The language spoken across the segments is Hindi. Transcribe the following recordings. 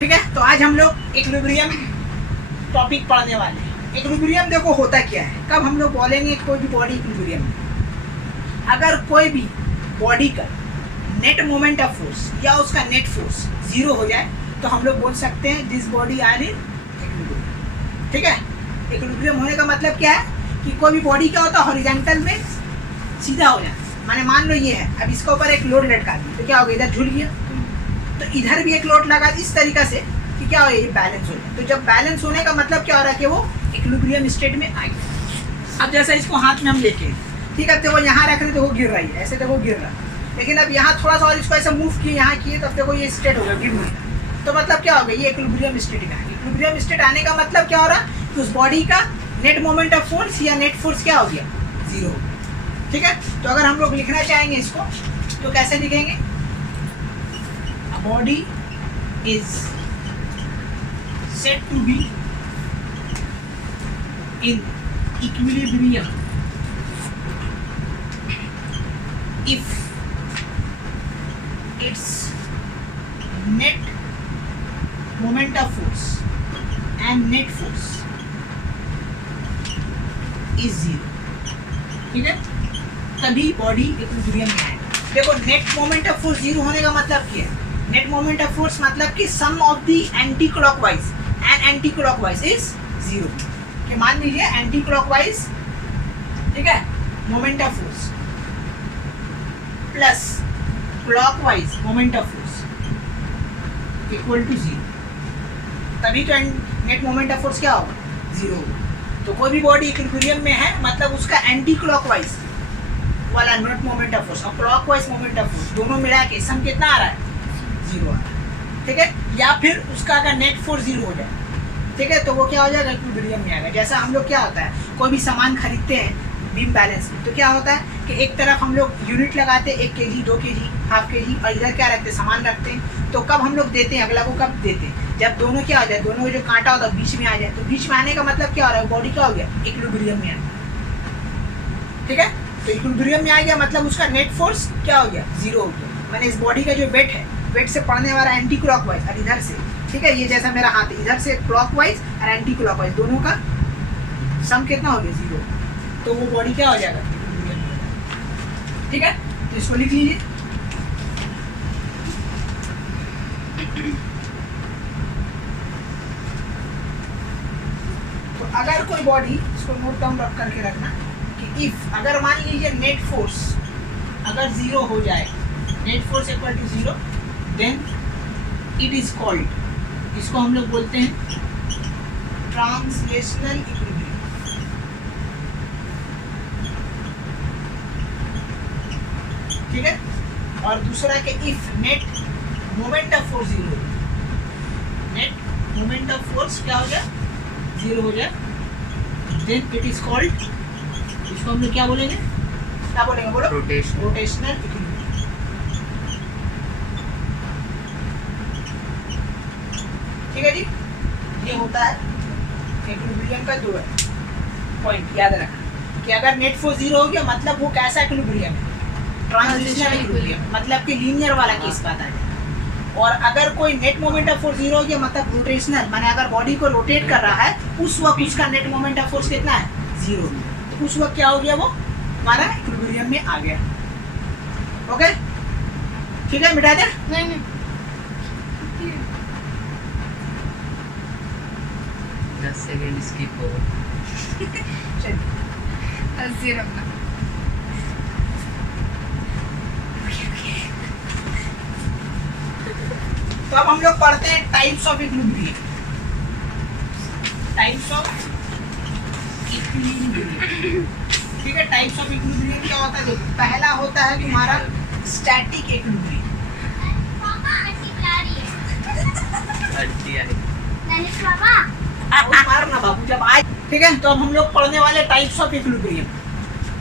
ठीक है, तो आज हम लोग इक्विलिब्रियम टॉपिक पढ़ने वाले हैं। इक्विलिब्रियम देखो होता क्या है, कब हम लोग बोलेंगे कोई भी बॉडी इक्विलिब्रियम में, अगर कोई भी बॉडी का नेट मोमेंट ऑफ फोर्स या उसका नेट फोर्स जीरो हो जाए तो हम लोग बोल सकते हैं this body are in equilibrium. ठीक है, इक्विलिब्रियम होने का मतलब क्या है कि कोई भी बॉडी क्या होता है हॉरिजॉन्टल में सीधा हो जाए। माने मान लो ये है, अब इसके ऊपर एक लोड लटका दी तो क्या हो गया, इधर झूल गया, तो इधर भी एक लोड लगा इस तरीका से कि क्या हो, ये बैलेंस हो जाए। तो जब बैलेंस होने का मतलब क्या हो रहा है कि वो इक्विलिब्रियम स्टेट में आ गया। अब जैसा इसको हाथ में हम लेके, ठीक है, तो वो यहाँ रख रहे तो वो गिर रही है, ऐसे तो वो गिर रहा है, लेकिन अब यहाँ थोड़ा सा और इसको ऐसे मूव किए, यहाँ किए, तब देखो ये स्टेट हो गया, गिर नहीं। तो मतलब क्या हो गया, ये इक्विलिब्रियम स्टेट में आ गया। इक्विलिब्रियम स्टेट आने का मतलब क्या हो रहा है कि उस बॉडी का नेट मोमेंट ऑफ फोर्स या नेट फोर्स क्या हो गया, जीरो। ठीक है, तो अगर हम लोग लिखना चाहेंगे इसको तो कैसे लिखेंगे, body is said to be in equilibrium if its net moment of force and net force is zero। ठीक है, तभी बॉडी इक्विलिब्रियम में आएगा। देखो net moment of force zero होने का मतलब क्या है, नेट मोमेंट ऑफ फोर्स मतलब कि sum of the anti clockwise and anti clockwise is zero. कि मान लीजिए एंटी क्लॉकवाइज, ठीक है, moment of force plus clockwise moment of force equal to zero, तभी तो नेट मोमेंट ऑफ फोर्स क्या होगा, जीरो होगा। तो कोई भी बॉडी इक्विलिब्रियम में है मतलब उसका एंटी क्लॉकवाइज वाला नेट मोमेंट ऑफ फोर्स और क्लॉकवाइज मोमेंट ऑफ फोर्स दोनों मिला के सम कितना आ रहा है, जीरो आ रहा है। ठीक है, या फिर उसका अगर नेट फोर्स जीरो हो जाए, ठीक है, तो वो क्या हो जाएगा, इक्विलिब्रियम में आएगा। जैसा हम लोग क्या होता है, कोई भी सामान खरीदते हैं बीम बैलेंस में, तो क्या होता है कि एक तरफ हम लोग यूनिट लगाते हैं 1 kg 2 kg हाफ kg, और इधर क्या रखते हैं, सामान रखते हैं। तो कब हम लोग देते हैं, अगला को कब देते हैं, जब दोनों क्या हो जाए, दोनों का जो कांटा होता है बीच में आ जाए। तो बीच में आने का मतलब क्या हो रहा है, बॉडी क्या हो गया, इक्विलिब्रियम में आ गया। ठीक है, तो इक्विलिब्रियम में आ गया मतलब उसका नेट फोर्स क्या हो गया, जीरो हो गया। मैंने इस बॉडी का जो वेट है, वेट से पड़ने वाला एंटी क्लॉकवाइज और इधर से, ठीक है, ये जैसा मेरा हाथ है, इधर से क्लॉकवाइज और एंटी क्लॉकवाइज दोनों का सम कितना हो गया, जीरो। तो वो बॉडी क्या हो जाएगा, ठीक है, तो इसको लिख लीजिए। तो अगर कोई बॉडी, इसको नोट डाउन करके रखना कि इफ, अगर मान लीजिए नेट फोर्स अगर जीरो हो जाए, net force equal to zero, then it is called, इसको हम लोग बोलते हैं ट्रांसलेशनल इक्विलिब्रियम। ठीक है, और दूसरा के if net moment of force zero, net moment of force क्या हो जाए, जीरो हो जाए, देन इट इज कॉल्ड, इसको हम लोग क्या बोलेंगे, क्या बोलेंगे, बोलो, रोटेशनल इक्विलिब्रियम। ठीक है जी, ये होता है इक्विलिब्रियम का दो पॉइंट, याद रखना कि अगर नेट फोर्स जीरो हो गया मतलब वो कैसा इक्विलिब्रियम है, ट्रांजिशनल इक्विलिब्रियम, मतलब कि लीनियर वाला केस बात आ जाए। और अगर कोई net moment of force zero हो गया मतलब रोटेशनल, माने अगर बॉडी को रोटेट कर रहा है उस वक्त उसका नेट मोमेंट ऑफ फोर्स कितना है, जीरो। तो उस वक्त क्या हो गया, वो हमारा इक्विलिब्रियम में आ गया। ओके, ठीक है, मिटा दे, नहीं 10 सेकंड स्किप हो, हंसी रखना। तो अब हम लोग पढ़ते हैं types of equilibrium. Types of equilibrium, ठीक है, टाइप्स ऑफ इक्विलिब्रियम क्या होता है, देखो पहला होता है तुम्हारा स्टैटिक इक्विलिब्रियम। मारना बाबू जब आए। ठीक है, तो अब हम लोग पढ़ने वाले टाइप्स ऑफ इक्विलिब्रियम।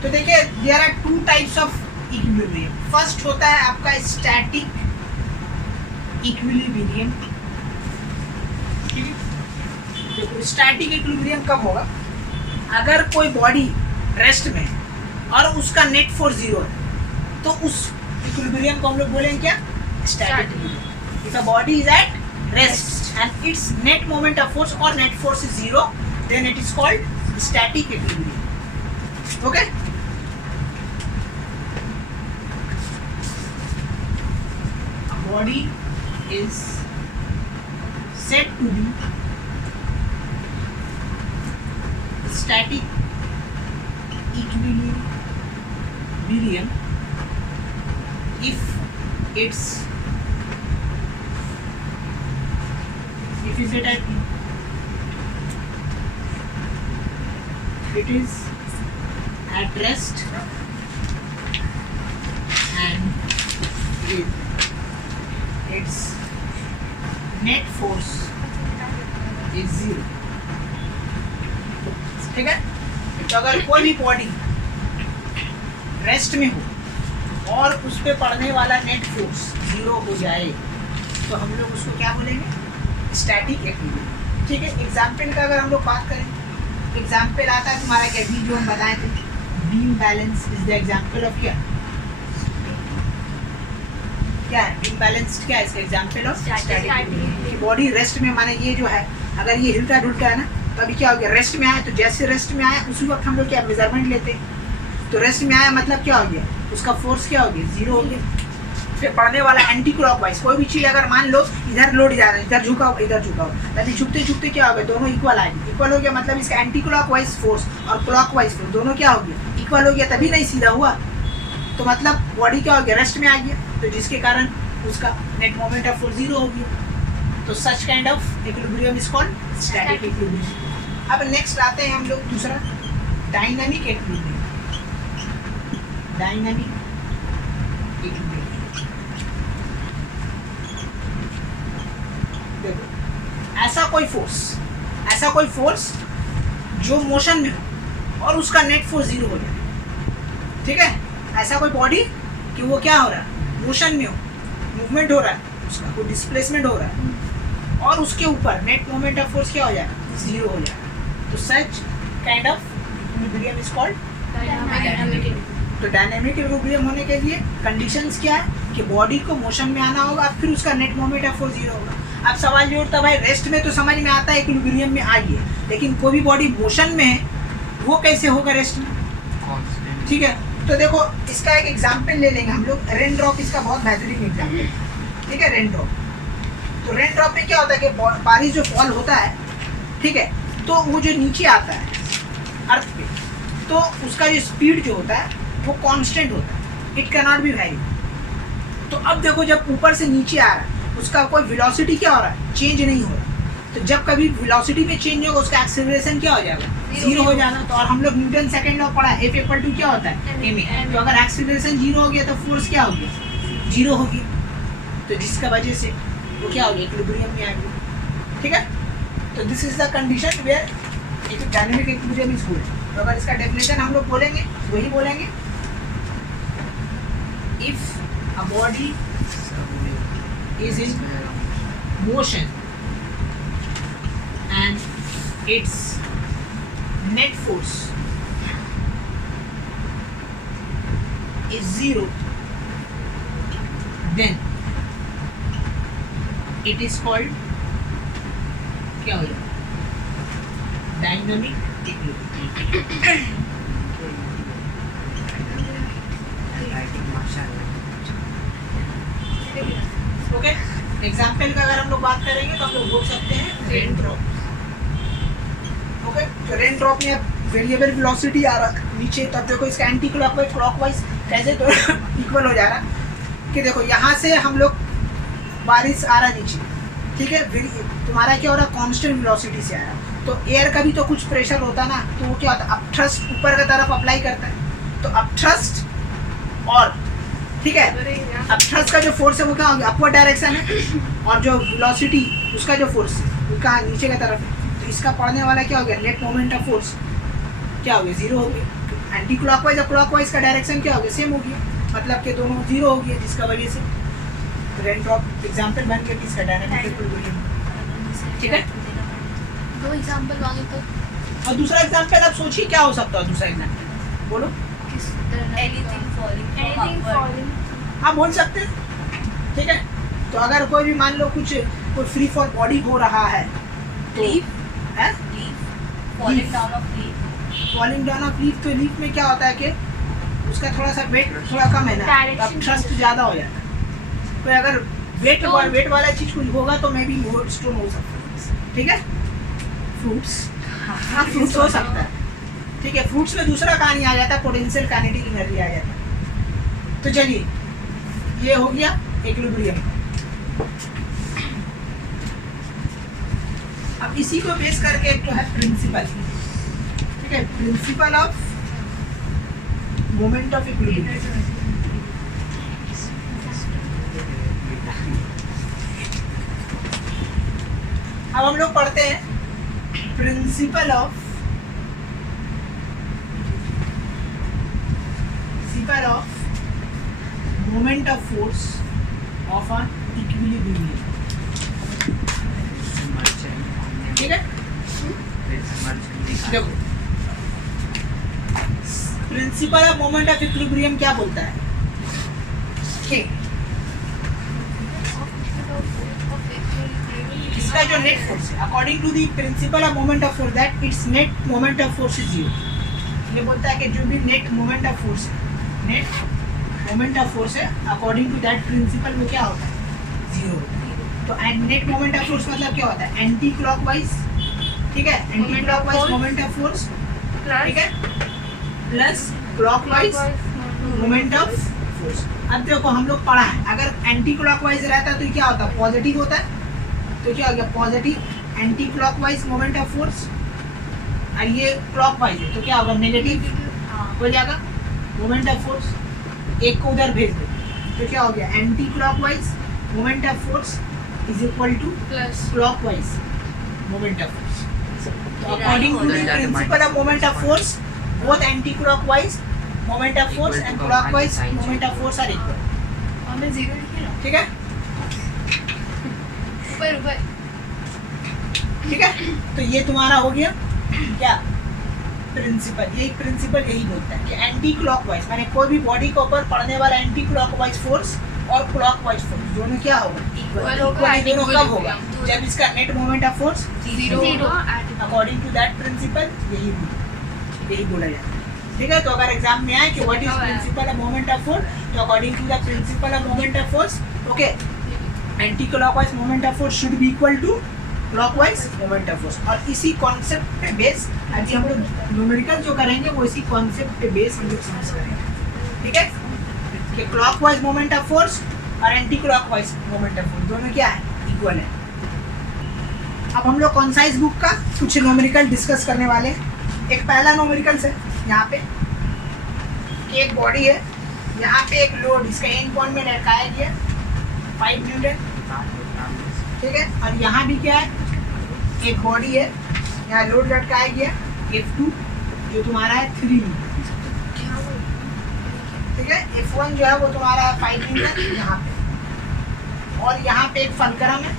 तो देखिए there are 2 types of equilibrium. First होता है आपका स्टैटिक इक्विलिब्रियम। देखो स्टैटिक इक्विलिब्रियम कब होगा, अगर कोई बॉडी रेस्ट में है और उसका नेट फोर्स जीरो है तो उस इक्विलिब्रियम को हम लोग बोलेंगे क्या, static equilibrium. If a body is at rest and its net moment of force or net force is zero, then it is called static equilibrium. Okay? A body is said to be static equilibrium if it's at it is at rest and its net force is zero. ठीक है? तो अगर कोई भी बॉडी रेस्ट में हो और उस पे पड़ने वाला नेट फोर्स जीरो हो जाए तो हम लोग उसको क्या बोलेंगे? Static equilibrium. ठीक है? एग्जाम्पल का अगर हम लोग बात करें, एग्जाम्पल आता है तुम्हारा क्या, जो हम बताए थे, beam balance is the example of क्या है? बीम बैलेंस क्या है इसका example of static. Body rest में, माने ये जो है अगर ये हिलता डुलता है ना, तो अभी क्या हो गया, रेस्ट में आया, तो जैसे रेस्ट में आया उसी वक्त हम लोग क्या मेजरमेंट लेते हैं, तो रेस्ट में आया मतलब क्या हो गया, उसका फोर्स क्या हो गया, जीरो हो गया. फिर पढ़ने वाला एंटी क्लॉकवाइज, कोई भी चीज़ अगर मान लो इधर लोड जा रहा है, इधर झुकाओ तभी झुकते झुकते क्या हो गया, दोनों इक्वल आएंगे. इक्वल हो गया मतलब इसका एंटी क्लॉकवाइज फोर्स और क्लॉकवाइज फोर्स दोनों क्या हो गया, इक्वल हो गया, तभी नहीं सीधा हुआ. तो मतलब बॉडी क्या हो गया, रेस्ट में आ गया, तो जिसके कारण उसका net moment of force zero हो गया. तो such kind of equilibrium is called static equilibrium. अब नेक्स्ट आते हैं हम लोग दूसरा, डायनामिक इक्विलिब्रियम. डायनामिक इक्विलिब्रियम, देखो ऐसा कोई फोर्स जो मोशन में हो और उसका नेट फोर्स जीरो हो जाए. ठीक है? ऐसा कोई बॉडी कि वो क्या हो रहा है, मोशन में हो, मूवमेंट हो रहा है, उसका कोई डिस्प्लेसमेंट हो रहा है और उसके ऊपर नेट मोमेंट ऑफ फोर्स क्या हो जाएगा, जीरो हो जाएगा. तो such kind of equilibrium is called dynamic. तो डायनामिक इक्विलिब्रियम होने के लिए कंडीशंस क्या है कि बॉडी को मोशन में आना होगा, फिर उसका net moment of force zero होगा. अब सवाल ये उठता, भाई रेस्ट में तो समझ में आता है इक्विलिब्रियम में आइए, लेकिन कोई भी बॉडी मोशन में है वो कैसे होगा रेस्ट में? ठीक है? तो देखो इसका एक एग्जाम्पल ले लेंगे हम लोग, रेन ड्रॉप इसका बहुत बेहतरीन एग्जाम्पल. ठीक है? Rain drop. तो रेन ड्रॉप में क्या होता है कि बारिश जो फॉल होता है, ठीक है, तो वो जो नीचे आता है अर्थ पे, तो उसका जो स्पीड जो होता है वो कांस्टेंट होता है, it can not be very. तो अब देखो जब ऊपर से नीचे आ रहा है उसका कोई वेलोसिटी क्या हो रहा है, चेंज नहीं हो रहा. तो जब कभी वेलोसिटी में चेंज होगा उसका एक्सेलरेशन क्या हो जाएगा, जीरो हो जाएगा. तो और हम लोग न्यूटन सेकंड लॉ पढ़ा है, F इक्वल टू क्या होता है, ma. तो अगर एक्सेलरेशन जीरो हो गया तो फोर्स क्या हो गया, जीरो हो गया. तो जिसका वजह से वो क्या हो गया, इक्विलिब्रियम में आ गया. ठीक है? तो this is the condition where dynamic equilibrium is good. तो अगर इसका डेफिनेशन हम लोग बोलेंगे वही बोलेंगे, if a body is in motion and its net force is zero, then it is called क्या हो जाएगा, डायनामिक इक्विलिब्रियम. ओके? एग्जाम्पल का अगर हम लोग बात करेंगे तो हम लोग बोल सकते हैं रेन ड्रॉप. ओके? तो रेन ड्रॉप में वेरिएबल वेलोसिटी आ रहा है नीचे, तब देखो इसका एंटी क्लॉकवाइज कैसे तो इक्वल हो जा रहा है कि देखो यहाँ से हम लोग बारिश आ रहा है नीचे. ठीक है? तुम्हारा क्या हो रहा है, कांस्टेंट वेलोसिटी से आ रहा है. तो एयर का भी तो कुछ प्रेशर होता है ना, तो वो क्या होता है, अपथ्रस्ट ऊपर की तरफ अप्लाई करता है. तो अपथ्रस्ट और ठीक है, अपथ्रस्ट का जो फोर्स है वो क्या हो गया, अपवर्ड डायरेक्शन है, और जो वेलोसिटी उसका जो फोर्स है वो कहाँ, नीचे की तरफ है. तो इसका पड़ने वाला क्या हो गया, नेट मोमेंट ऑफ फोर्स क्या हो गया, जीरो हो गया. एंटी क्लॉकवाइज और क्लॉकवाइज का डायरेक्शन क्या हो गया, सेम हो गया, मतलब कि दोनों जीरो हो गया, जिसका वजह से रेन ड्रॉप एग्जाम्पल बन गया इसका डायनामिक इक्विलिब्रियम. ठीक है? दो एग्जांपल मांगे तो. और दूसरा एग्जाम्पल आप सोचिए क्या हो सकता है, दूसरा एग्जाम्पल बोलो. Anything falling. हाँ बोल सकते हैं. ठीक है? तो अगर कोई भी मान लो कुछ कोई फ्री फॉल बॉडी हो रहा है तो Leaf? है Falling down of leaf. Falling down of leaf, तो लीफ में क्या होता है कि उसका थोड़ा सा वेट थोड़ा कम है ना, Direction अब थ्रस्ट ज़्यादा हो जाता है। तो अगर वेट वाला चीज़ कुछ होगा तो मे बी स्टोन हो सकता है। ठीक है, फ्रूट्स, हाँ फ्रूट्स हो सकता है। ठीक है, फ्रूट्स में दूसरा कहानी आ जाता है, पोटेंशियल काइनेटिक एनर्जी आ जाता है। तो चलिए, ये हो गया इक्विलिब्रियम। अब इसी को बेस करके एक तो है प्रिंसिपल। ठीक है, principle of moment of equilibrium. अब हम लोग पढ़ते हैं principle of moment of force of an equilibrium. ठीक है, देखो principle of moment of equilibrium क्या बोलता है कि इसका जो नेट फोर्स है, according to the principle of moment of force, that its net moment of force is zero. ये बोलता है कि जो भी नेट मोमेंट ऑफ फोर्स है, नेट मोमेंट ऑफ फोर्स है, अकॉर्डिंग टू दैट प्रिंसिपल वो क्या होता है, जीरो। तो नेट मोमेंट ऑफ फोर्स मतलब क्या होता है, एंटी क्लॉकवाइज। ठीक है, anti clockwise moment of force, ठीक है, plus clockwise moment of force. अब देखो हम लोग पढ़ा है, अगर एंटी क्लॉकवाइज रहता है तो क्या होता है, पॉजिटिव होता है। तो क्या हो गया, positive anti clockwise moment of force, और ये क्लॉकवाइज है तो क्या होगा, नेगेटिव हो जाएगा मोमेंट ऑफ फोर्स। एक को उधर भेज दो तो क्या हो गया, anti clockwise moment of force is equal to Plus. Clockwise moment of force. तो according to the principle of moment of force, both anti clockwise moment of force and clockwise moment of force are equal. हमें जीरो लिखे ना ठीक है, ऊपर। ठीक है, तो ये तुम्हारा हो गया क्या, प्रिंसिपल। यही प्रिंसिपल यही बोलता है कि एंटी क्लॉकवाइज माने कोई भी बॉडी के ऊपर पड़ने वाला एंटी क्लॉकवाइज फोर्स और क्लॉकवाइज फोर्स दोनों क्या होगा, Equal होगा, इक्वल। दोनों कब होगा, equilibrium. जब इसका net moment of force Zero. According to that principle यही बोला जाता है। ठीक है, तो अगर एग्जाम में आए कि what is principle of moment of force, तो according to the principle of moment of force, okay, anti clockwise moment of force should be equal to clockwise moment of force. और इसी कॉन्सेप्ट पे बेस अभी हम लोग न्यूमेरिकल जो करेंगे वो इसी कॉन्सेप्ट पे बेस हम लोग समझ करेंगे। ठीक है, कि क्लॉकवाइज मोमेंट ऑफ फोर्स और anti clockwise moment of force दोनों क्या है, इक्वल है। अब हम लोग कौन सा इस बुक का कुछ न्यूमेरिकल डिस्कस करने वाले हैं। एक पहला न्यूमेरिकल है यहाँ पे कि एक बॉडी है, यहाँ पे एक लोड इसका एंड पॉइंट में लटकाया गया 5 न्यूटन। ठीक है, और यहाँ भी क्या है, एक बॉडी है, यहाँ लोड लटकाया गया F2 जो तुम्हारा है 3 न्यूटन। ठीक है, F1 जो है वो तुम्हारा है 5 न्यूटन यहाँ पे, और यहाँ पे एक फलक्रम है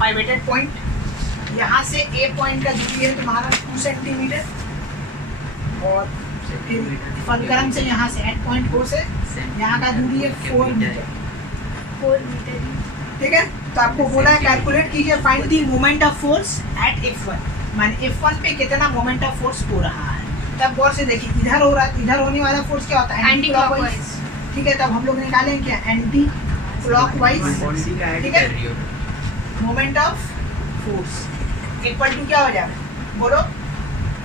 पाइवेटेड पॉइंट। यहाँ से A पॉइंट का दूरी है तुम्हारा 2 सेंटीमीटर, और फलक्रम से यहाँ से एंड पॉइंट O से यहाँ का दूरी है 4 मीटर। 4 मीटर। ठीक है, तो आपको बोला है कैलकुलेट कीजिए, find the moment of force eight F1, माने F1 पे कितना मोमेंट ऑफ फोर्स हो रहा है। तब गौर से देखिए, इधर हो रहा है, इधर होने वाला फोर्स क्या होता है, एंटी क्लॉकवाइज। ठीक है, तब हम लोग निकालेंगे क्या, एंटी क्लॉकवाइज। ठीक है, moment of force equal to क्या हो जाएगा, बोलो,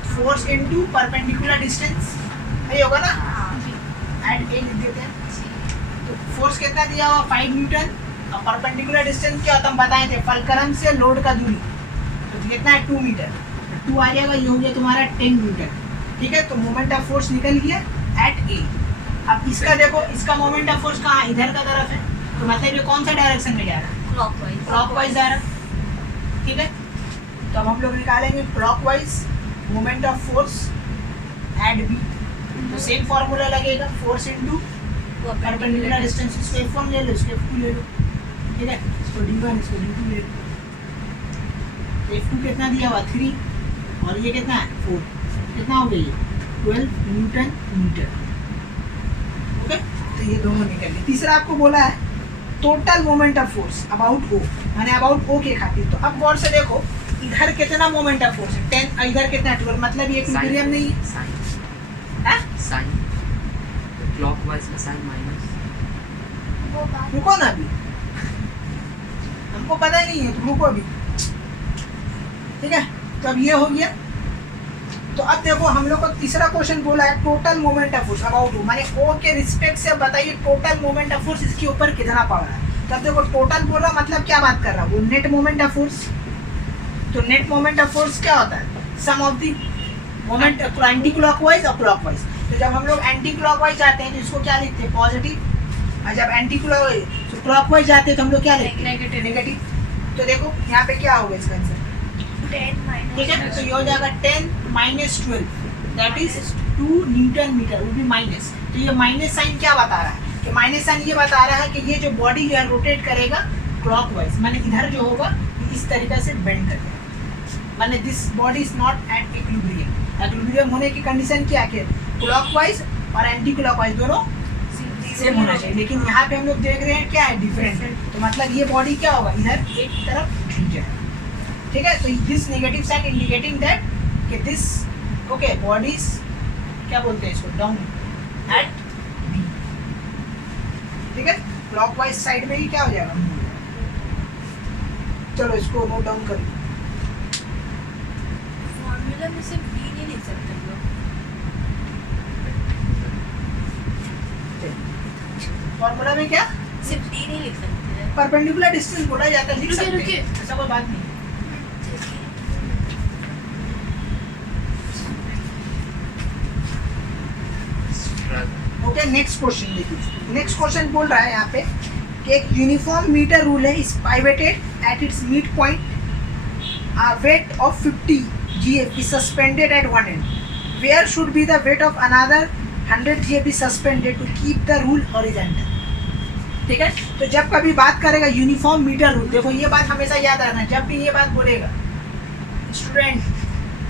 फोर्स इनटू परपेंडिकुलर डिस्टेंस, यही होगा ना, एट ए लिख देते हैं। तो फोर्स कितना दिया हुआ 5 न्यूटन, और परपेंडिकुलर डिस्टेंस क्या होता है हम बताए थे, फलक्रम से लोड का दूरी, तो कितना है 2 मीटर, 2 आ जाएगा, ये हो गया तुम्हारा 10 न्यूटन। ठीक है, तो मोमेंट ऑफ फोर्स निकल गया एट ए। अब इसका देखो, इसका मोमेंट ऑफ फोर्स कहाँ, इधर का तरफ है, तो मतलब ये कौन सा डायरेक्शन में जा रहा है, क्लॉकवाइज जा रहा है। ठीक है, तो अब हम लोग निकालेंगे clockwise moment of force at B. तो सेम फॉर्मूला लगेगा, फोर्स इनटू परपेंडिकुलर डिस्टेंस। इसको F1 ले लो, इसको F2 ले लो। ठीक है, इसको D1, इसको D2 ले लो। F2 कितना दिया हुआ 3, और ये कितना है 4, कितना हो गया ये 12 न्यूटन मीटर। ओके, तो ये दोनों निकल गए। तीसरा आपको बोला है total moment of force about O, माने अबाउट ओ के खातिर। तो अब गौर से देखो इधर कितना मोमेंट ऑफ फोर्स है 10, इधर कितना 12, मतलब ये इक्विलिब्रियम नहीं है। हाँ? साइन क्लॉकवाइज का साइन माइनस। वो बात रुको ना अभी, हमको पता ही नहीं है, तो रुको अभी, ठीक है। तो अब ये हो गया। तो अब देखो हम लोग को तीसरा क्वेश्चन बोला है total moment of force about O, माने ओ के रिस्पेक्ट से बताइए टोटल मोमेंट ऑफ फोर्स इसके ऊपर कितना पड़ रहा है। तब देखो टोटल बोला मतलब क्या बात कर रहा है वो, नेट मोमेंट ऑफ फोर्स। तो नेट मोमेंट ऑफ फोर्स क्या होता है, sum of the moment anti clockwise और क्लॉकवाइज। तो जब हम लोग एंटी क्लॉकवाइज जाते हैं तो इसको क्या लिखते हैं, पॉजिटिव, और जब एंटी क्लॉकवाइज जाते हैं तो हम लोग क्या लिखते हैं, नेगेटिव। नेगेटिव। तो देखो यहाँ पे क्या होगा इसका आंसर, 10 माइनस ठीक है। तो ये हो जाएगा 10 minus 12, that is 2 newton metre, वो भी माइनस। तो ये माइनस साइन क्या बता रहा है, कि माइनस साइन ये बता रहा है कि ये जो बॉडी जो है रोटेट करेगा क्लॉकवाइज, माने इधर जो होगा इस तरीके से बेंड करेगा, माने this body is not at equilibrium. Equilibrium होने की कंडीशन क्या है, क्लॉकवाइज और एंटी क्लॉकवाइज दोनों सेम होना चाहिए, लेकिन यहाँ पे हम लोग देख रहे हैं क्या है, डिफरेंट। तो मतलब ये बॉडी क्या होगा, इधर एक तरफ झुक जाएगा, ठीक है। तो this negative sign indicating that कि दिस ओके बॉडीज क्या बोलते हैं इसको, डाउन एट बी, ठीक है। क्लॉकवाइज साइड में ही क्या हो जाएगा, चलो इसको नोट डाउन करिए। फॉर्मूला में सिर्फ d नहीं लिख सकते हम लोग। फॉर्मूला में क्या, सिर्फ d नहीं लिख सकते हैं। परपेंडिकुलर डिस्टेंस बोला जाता है, लिख रुकिए, सकते रुकिए। हैं, ऐसा कोई बात नहीं। ओके नेक्स्ट क्वेश्चन देखिए। नेक्स्ट क्वेश्चन बोल रहा है यहाँ पे कि एक यूनिफॉर्म मीटर रूल है, is pivoted at its mid point, a weight of 50 gf is suspended at one end, where should be the weight of another 100 gf is suspended to keep the rule horizontal, ठीक है। तो जब कभी बात करेगा यूनिफॉर्म मीटर रूल, देखो ये बात हमेशा याद रखना, जब भी ये बात बोलेगा student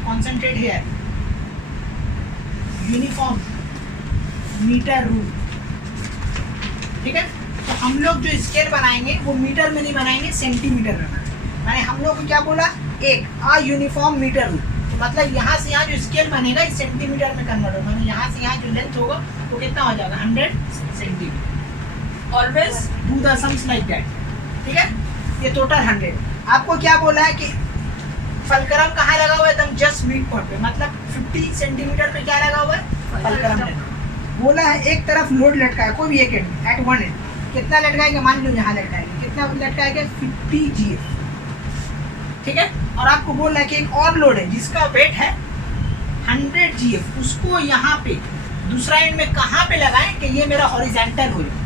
concentrate here, uniform metre rule, ठीक है। तो हम लोग जो स्केल बनाएंगे वो मीटर में नहीं बनाएंगे, सेंटीमीटर में बनाएंगे। माने हम लोग को क्या बोला, एक यूनिफॉर्म मीटर रूल, तो मतलब यहाँ से यहाँ जो स्केल बनेगा इस सेंटीमीटर में कन्वर्ट होगा, माने यहाँ से यहाँ जो लेंथ होगा वो कितना हो जाएगा, 100 centimetre. Always do the sums like that, ठीक है। ये टोटल 100। आपको क्या बोला है कि फलक्रम कहाँ लगा हुआ है, एकदम जस्ट मिड पॉइंट पे, मतलब 50 सेंटीमीटर पे क्या लगा हुआ है, फलक्रम लगा। बोला है एक तरफ लोड लटका है, कोई भी एक एंड एट वन एंड, कितना लटकाएंगे, मान लो यहाँ लटकाएंगे, कितना लटकाएंगे, 50 gf, ठीक है। और आपको बोल रहा है कि एक और लोड है जिसका वेट है 100 gf, उसको यहाँ पे दूसरा एंड में कहाँ पे लगाएं कि ये मेरा हॉरिजॉन्टल हो जाए,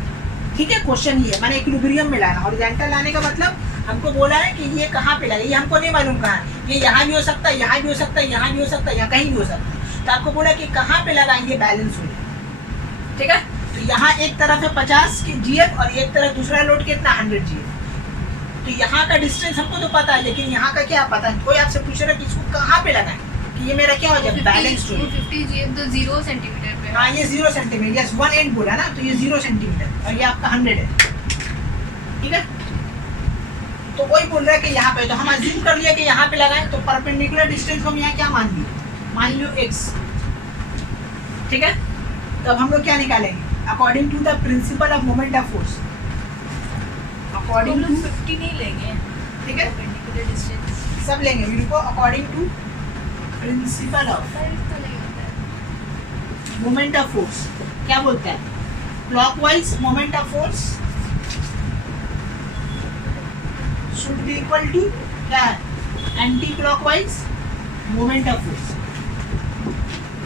ठीक है। क्वेश्चन ये है, मैंने इक्विलिब्रियम में लाना, हॉरिजॉन्टल लाने का मतलब हमको बोला है कि ये कहाँ पे लगे, ये हमको नहीं मालूम कहाँ है, ये यहाँ भी हो सकता है, यहाँ भी हो सकता है, यहाँ भी हो सकता है, यहाँ कहीं भी हो सकता है। तो आपको बोला कि कहाँ पे लगाएंगे बैलेंस हो जाए, ठीक है। तो यहाँ एक तरफ है 50 की gf और एक तरफ दूसरा लोड कितना 100 gf। तो यहाँ का डिस्टेंस हमको तो पता है, लेकिन यहाँ का क्या पता है, कोई आपसे पूछ रहा है कि इसको कहाँ पे लगाएं कि ये मेरा क्या हो जाए, बैलेंस हो जाए। 50 gf तो 0 सेंटीमीटर पे है। हाँ ये 0 सेंटीमीटर, यस वन एंड बोला ना, तो ये 0 सेंटीमीटर और ये आपका 100 है, ठीक है। तो वही बोल रहा है कि यहाँ पे, तो हम अज्यूम कर लिया कि यहाँ पे लगाएं, तो परपेंडिकुलर डिस्टेंस को हम यहाँ क्या मान लिए, मान लो x, ठीक है। तो अब हम लोग क्या निकालेंगे, according to the principle of moment of force, हम अकॉर्डिंग लोग टू, 50 नहीं लेंगे, ठीक है, परपेंडिकुलर डिस्टेंस सब लेंगे वीडियो को, अकॉर्डिंग टू प्रिंसिपल ऑफ तो नहीं होता है। मोमेंट ऑफ फोर्स क्या बोलता है, clockwise moment of force should be equal to क्या है, anti clockwise moment of force,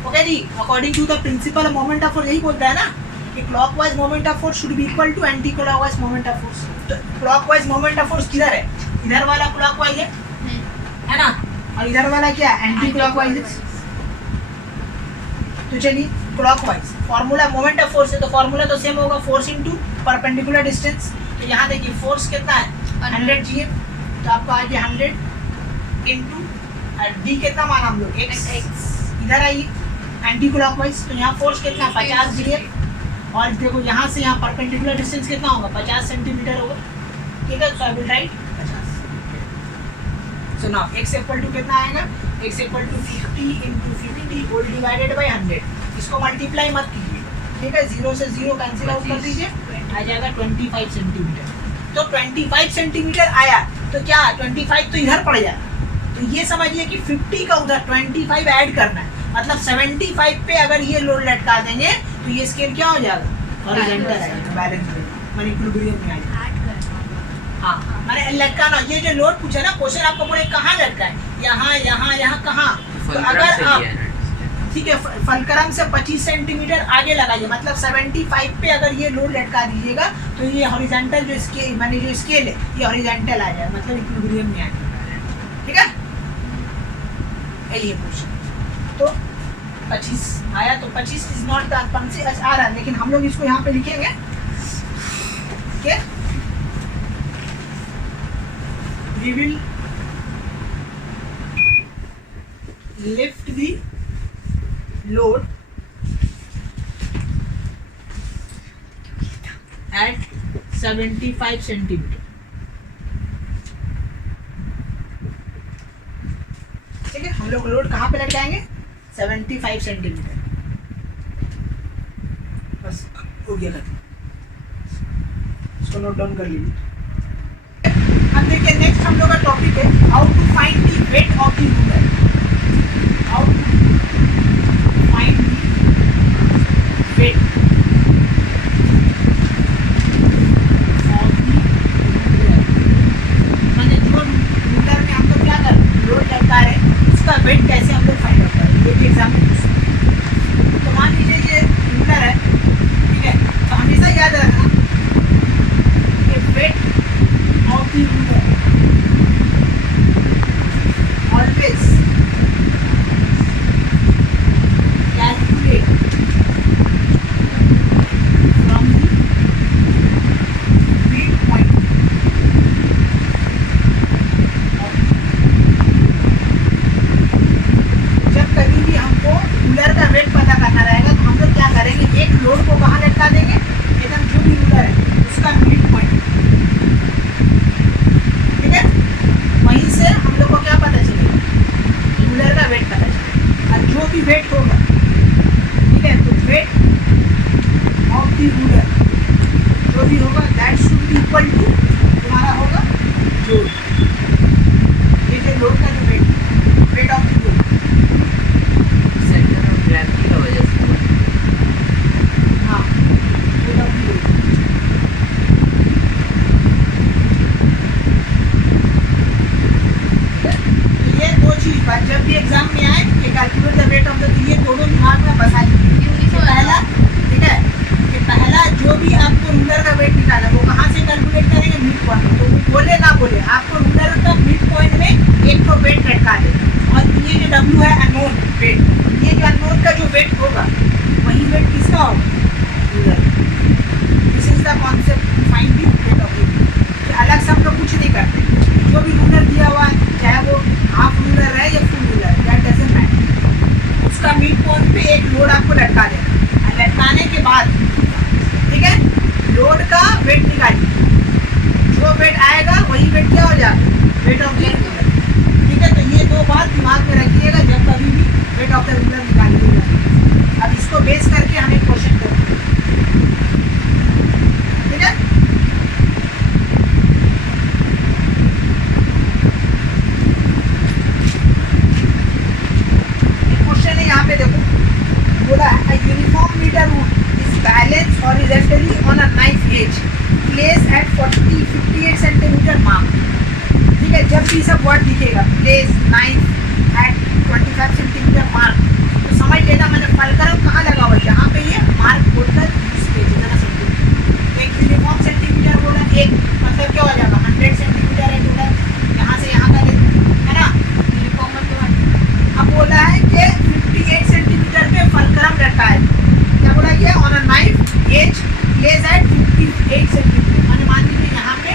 okay जी। According to the principle of moment of force यही बोलता है ना कि clockwise moment of force should be equal to anti clockwise moment of force. तो क्लॉकवाइज मोमेंट ऑफ फोर्स किधर है, इधर वाला क्लॉकवाइज है ना, और इधर वाला क्या है, एंटी क्लॉकवाइज है। तो चलिए clockwise formula moment of force है, तो फार्मूला तो सेम होगा, फोर्स इनटू परपेंडिकुलर डिस्टेंस। तो यहाँ देखिए फोर्स कितना है 100 gf, तो आपको आ गया 100 इनटू डी कितना माना हम लोग x, इधर आइए एंटी क्लॉकवाइज, तो यहाँ फोर्स कितना 50 gf और देखो यहाँ से यहाँ परपेंडिकुलर डिस्टेंस कितना होगा, 50 सेंटीमीटर होगा, ठीक है। So I will write 50। So now x equal to कितना आएगा, x equal to 50 into 50 whole divided by 100। इसको मल्टीप्लाई मत कीजिए, ठीक है, 0 से 0 कैंसिल आउट कर दीजिए, आ जाएगा 25 सेंटीमीटर। तो 25 सेंटीमीटर आया तो क्या 25 तो इधर पड़ जाएगा, तो ये समझिए कि 50 का उधर 25 ऐड करना है, मतलब 75 पे अगर ये लोड लटका देंगे तो ये स्केल क्या हो जाएगा, हॉरिजॉन्टल आएगा, बैलेंस माने इक्विलिब्रियम में आएगा। ऐड करना। हाँ माने लटकाना, ये जो लोड पूछा ना क्वेश्चन आपको बोले कहाँ लटका है, यहाँ यहाँ यहाँ कहाँ, तो अगर आप ठीक है फलक्रम से 25 सेंटीमीटर आगे लगाइए, मतलब 75 पे अगर ये लोड लटका दीजिएगा तो ये हॉरिजॉन्टल जो स्केल माने जो स्केल है ये हॉरिजॉन्टल आ जाएगा, मतलब इक्विलिब्रियम में आ जाएगा, ठीक है। ये क्वेश्चन तो 25 आया, तो 25 इज नॉट द पंक्ति आ रहा है, लेकिन हम लोग इसको यहाँ पे लिखेंगे, ठीक है। We will lift the load at 75 centimetre, ठीक है। हम लोग लोड कहाँ पे लटकाएंगे, 75 सेंटीमीटर, बस हो गया खत्म, इसको नोट डाउन कर लीजिए। अब देखिए नेक्स्ट हम लोग का टॉपिक है how to find the weight of the ruler, how to find the weight of the ruler, माने जो रूलर में हम लोग क्या कर लोड लटका रहे हैं उसका वेट कैसे हम लोग फाइंड आउट करें, ये भी एग्जाम में पूछते हैं। तो मान लीजिए ये रूलर है, ठीक है, तो हमेशा याद रखना कि wait of the ruler always calculate from the midpoint जब कभी भी हमको रूलर का वेट पता करना रहेगा तो हम लोग क्या करेंगे, एक लोड को कहाँ लटका देंगे, एकदम जो भी रूलर है उसका मिड पॉइंट, वहीं से हम लोग को क्या पता चलेगा, रूलर का वेट पता चलेगा, और जो भी वेट होगा, ठीक है, तो वेट ऑफ द रूलर जो भी होगा that should be equal to तुम्हारा होगा लोड, देखिए लोड का जो weight of the load centre of gravity का वजह से, हाँ वेट ऑफ द लोड। ये दो चीज बात जब भी एग्जाम में आए कि calculate the weight of the, ये दोनों दिमाग में बसा लीजिए। पहला ठीक है कि पहला जो भी आपको रूलर का वेट निकाला वो कहाँ से कैलकुलेट करेंगे, मिड पॉइंट, तो बोले ना बोले आपको रूलर का मिड पॉइंट में एक तो वेट लटका दे, और ये जो W है अननोन वेट, ये जो अननोन का जो वेट होगा वही वेट किसका होगा, ruler. This is the concept find the weight of the, अलग से हम लोग कुछ नहीं करते, जो भी रूलर दिया हुआ है चाहे वो हाफ रूलर है या full ruler, that doesn't matter, उसका मिड पॉइंट पे एक लोड आपको लटका देना, और लटकाने के बाद ठीक है लोड का वेट निकालिए, जो वेट आएगा वही वेट क्या हो जाएगा, वेट ऑफ द रूलर, ठीक है। तो ये दो बात दिमाग में रखिएगा जब कभी भी वेट ऑफ द रूलर निकालिएगा। अब इसको बेस करके हम एक क्वेश्चन करेंगे, ठीक है। यहाँ पे देखो बोला है a uniform meter root is balanced horizontally on a knife edge placed at 58 centimeter mark, ठीक है। जब भी सब वर्ड दिखेगा place knife at 25 centimetre mark, तो समझ लेना मैंने फलक्रम कहाँ लगा हुआ, जहाँ पे ये मार्क होता है जितना सेंटीमीटर, एक यूनिफॉर्म सेंटीमीटर बोला, एक मतलब क्या हो जाएगा 100 सेंटीमीटर है टोटल, यहाँ से यहाँ का है ना, यूनिफॉर्म मतलब अब बोला है कि 58 सेंटीमीटर पे फलक्रम लटका है, क्या बोला ये on a knife edge place at 58 centimetre, मैंने मान लीजिए यहाँ पे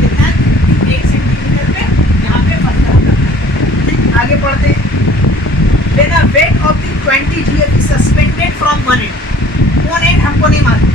कितना 58 सेंटीमीटर पे यहाँ पे फलक्रम लटका है, आगे बढ़ते हैं। Then a weight of the 20 GF is suspended from one end, हमको नहीं मालूम,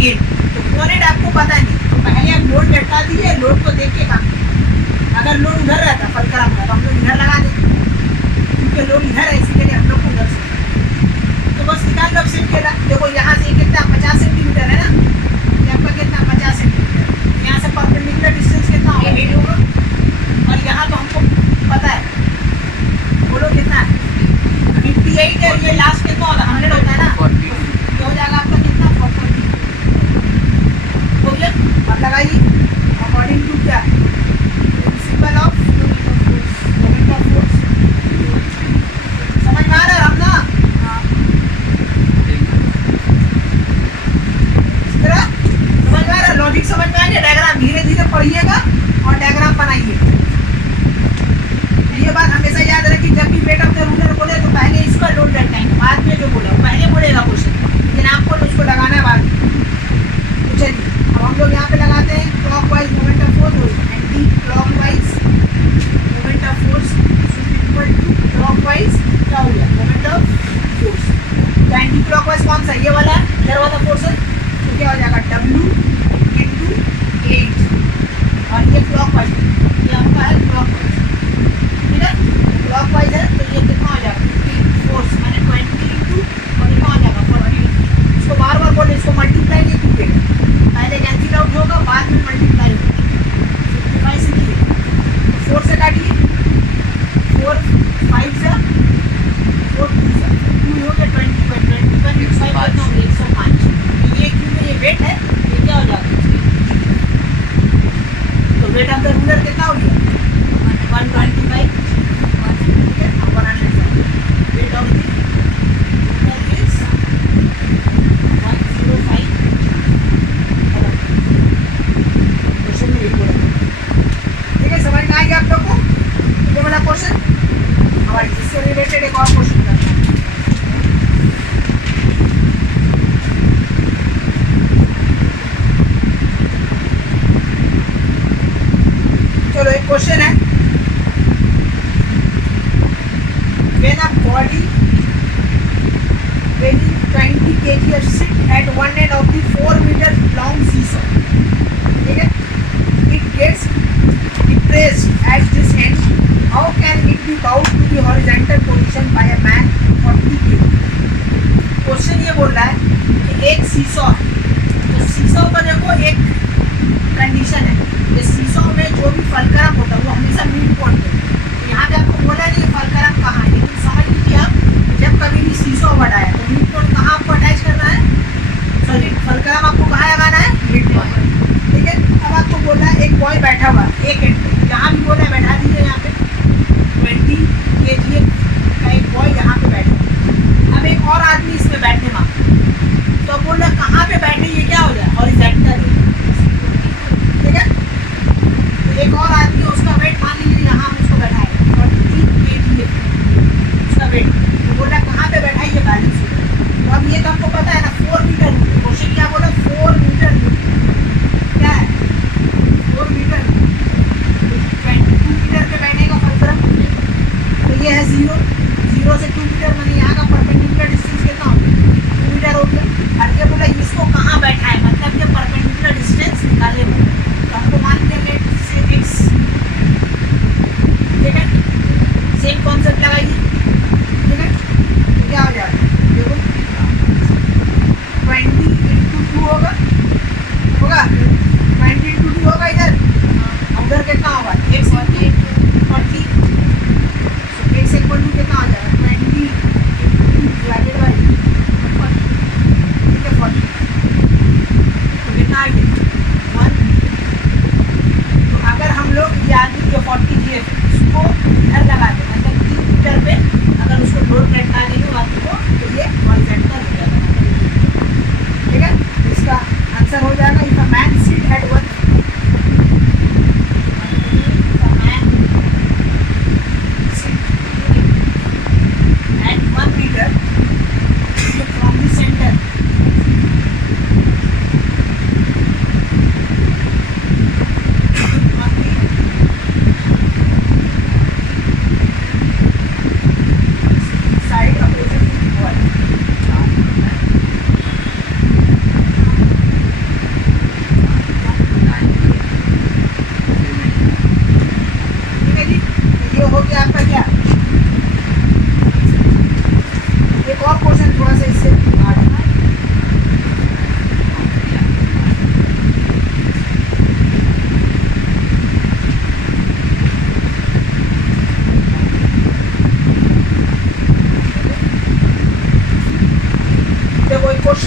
8। तो कोऑर्डिनेट आपको पता नहीं, तो पहले आप लोड बैठा दीजिए, लोड को देख के काम कीजिए। अगर लोड उधर रहता फलक्रम का तो हम लोग इधर लगा देते, क्योंकि लोड इधर है इसीलिए हम लोग को उधर से। तो बस निकाल लो सेट केला। देखो यहाँ से कितना 50 सेंटीमीटर है ना, ये आपका कितना 50 सेंटीमीटर। यहाँ से परपेंडिकुलर डिस्टेंस कितना होगा 8 होगा, और यहाँ तो हमको पता है, बोलो कितना है 58 है। ये लास्ट कितना होता है 100 होता है ना, 42 ये हो जाएगा आपका कितना 40 हो गया। अब लगाइए अकॉर्डिंग टू क्या principal of moment of force. समझ में आ रहा है हम ना इस तरह, समझ में आ रहा है, लॉजिक समझ में आ गया। डायग्राम धीरे धीरे पढ़िएगा और डायग्राम बनाइए। ये बात हमेशा याद रखिए, जब भी वेट ऑफ द रूलर बोले तो पहले इसका लोड रखेंगे, बाद में जो बोला पहले बोलेगा क्वेश्चन, लेकिन आपको उसको लगाना है बाद में। तो चलिए अब हम लोग यहाँ पे लगाते हैं clockwise moment of force, anti clockwise moment of force equal to clockwise क्या हो गया मोमेंट ऑफ फोर्स। तो एंटी क्लॉकवाइज कौन सा, ये वाला इधर वाला फोर्स है, तो क्या हो जाएगा W × 8, और ये क्लॉकवाइज, ये आपका है क्लॉकवाइज, ठीक है। क्लॉकवाइज है तो ये कितना हो जाएगा फोर्स मैंने 20 × और कितना हो जाएगा 40। इसको बार बार बोले, इसको मल्टीप्लाई नहीं कीजिएगा, पहले कैंसिल आउट होगा बाद में मल्टीप्लाई होगा, सिंप्लीफाई से कीजिए। 4 से काटिए, 4 5 से 4 2 से 2 हो गया 20 25 कितना हो गया 105। ये क्योंकि ये वेट है, ये क्या हो जाएगा, तो वेट ऑफ द रूलर कितना हो गया 125, ठीक है 105। Wait of the ruler is 105। Question में लिखो, ठीक है, समझ में आ गया आप लोग को ये वाला क्वेश्चन। हमारे इससे रिलेटेड एक और क्वेश्चन करना है। चलो एक क्वेश्चन है, when a body weighing 20 kg sit at one end of the 4 meter long seesaw, ठीक है, it gets depressed at this end, how can it be brought to the horizontal position by a man 40 kg। Question ये बोल रहा है कि एक सीसॉ है, तो सीसॉ का देखो एक कंडीशन है, ये सीसॉ में जो भी फलक्रम होता है वो हमेशा मिड पॉइंट है। यहाँ पे आपको बोला नहीं ये फलक्रम कहाँ है, लेकिन समझ लीजिए आप जब कभी भी सीसॉ बढ़ाया तो मिड पॉइंट कहाँ आपको अटैच करना है, सॉरी फलक्रम आपको कहाँ लगाना है मिड पॉइंट, ठीक है। अब आपको बोला है एक बॉय बैठा हुआ एक एंड पे, जहाँ भी बोला है बैठा दीजिए, यहाँ पे 20 kg का एक बॉय यहाँ पे बैठा। अब एक और आदमी इसमें बैठने मांगा, तो बोल रहा कहाँ पे बैठे, ये क्या हो जाए हॉरिजॉन्टल, ठीक है। तो एक और आदमी उसका वेट मान लीजिए यहाँ हम उसको बैठाए 40 kg उसका वेट, तो बोल रहा कहाँ पे बैठा ये बैलेंस हो। तो अब ये तो हमको पता है ना 4 मीटर, क्वेश्चन क्या बोला 4 मीटर क्या है 4 मीटर, 22 मीटर पे बैठेगा फलक्रम, तो ये है 0 से 2 मीटर, मैंने यहाँ का परपेंडिकुलर डिस्टेंस कितना हो गया 2 मीटर हो गया। और ये बोला इसको कहाँ बैठा है, मतलब ये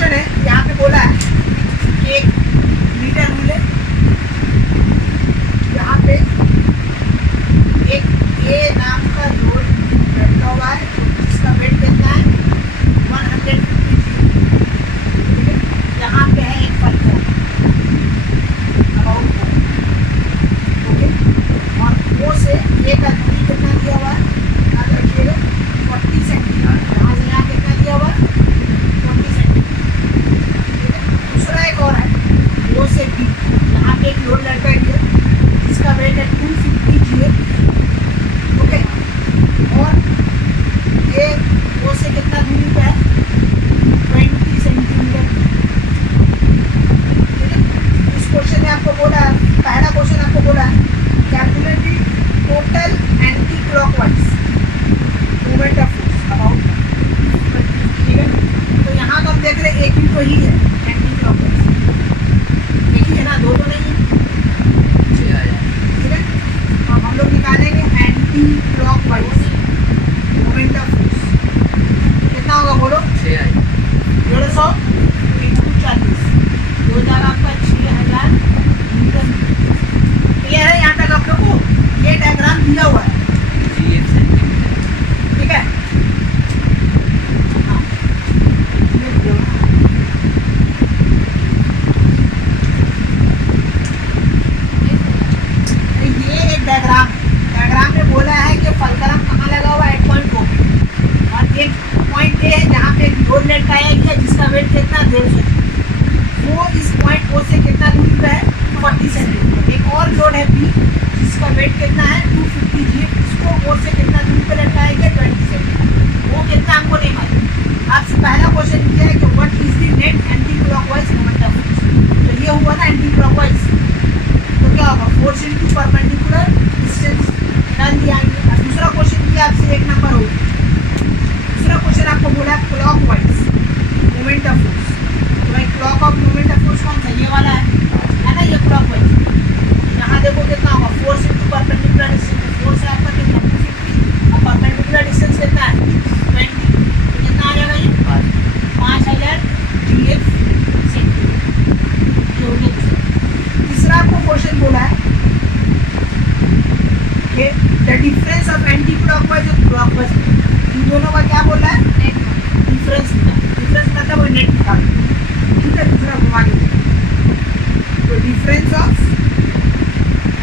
क्वेश्चन है, यहाँ पे बोला है कि एक मीटर मिले, यहाँ पे एक ए नाम का लोड रखा हुआ है, इसका वेट कितना है 150 ठीक है। यहाँ पे है एक पत्थर अबाउट ओके, और वो से ए का दूरी कितना दिया हुआ है, याद रखिएगा 40 सेंटीमीटर, यहाँ से यहाँ कितना दिया हुआ है 40 सेंटीमीटर ठीक है। दूसरा एक और है, वो से बी, यहाँ पे एक लोड लड़का दिया जिसका वेट है 250 GF ओके, और ये वो से कितना दूरी पे है 20 सेंटीमीटर ठीक है। इस क्वेश्चन में आपको बोला है, पहला क्वेश्चन आपको बोला है calculate the total anti clockwise movement of force about ठीक है। तो यहाँ तो हम देख रहे हैं एक ही तो ही है एंटी क्लॉकवाइज, एक ही है ना, दो तो नहीं है ठीक है। तो हम लोग निकालेंगे anti clockwise movement of force, कितना होगा बोलो 150 इंटू 40, 2000 आपका 6000 न्यूटन। क्लियर है यहाँ तक आप लोग को? ये डायग्राम दिया हुआ है ठीक है। हाँ, ये दिया हुआ है। ये एक डायग्राम में बोला है कि फलक्रम कहाँ लगा हुआ है, पॉइंट ओ पे, और एक पॉइंट ए है जहाँ पे लोड लटकाया गया जिसका वेट कितना 150, वो इस पॉइंट ओ से कितना दूरी पे है 40 सेंटीमीटर। एक और लोड है बी जिसका वेट कितना है 250 GF, इसको ओ से कितना दूरी पे लटकाया गया 20 सेंटीमीटर, वो कितना हमको नहीं मालूम। आपसे पहला क्वेश्चन किया है कि what is the net anti clockwise moment of force, तो ये हुआ ना एंटी क्लॉकवाइज, तो क्या होगा फोर्स इनटू परपेंडिकुलर डिस्टेंस डाल दिया। और दूसरा क्वेश्चन किया आपसे 1 नंबर होगी, दूसरा क्वेश्चन आपको बोला क्लॉकवाइज मोमेंट ऑफ फोर्स, तो भाई clock of moment of force कौन सा, ये वाला है ना, ये क्लॉकवाइज। यहाँ देखो कितना होगा force into perpendicular distance, force है आपका कितना 250 और परपेंडिकुलर डिस्टेंस कितना है 20, तो कितना आ जाएगा ये 5000 GF सेंटीमीटर, ये हो गया दूसरा। तीसरा आपको क्वेश्चन बोला है कि the difference of anti clockwise और क्लॉकवाइज, इन दोनों का क्या बोला है डिफरेंस, डिफरेंस मतलब वो नेट निकाल ठीक है। दूसरा घुमा के तो difference of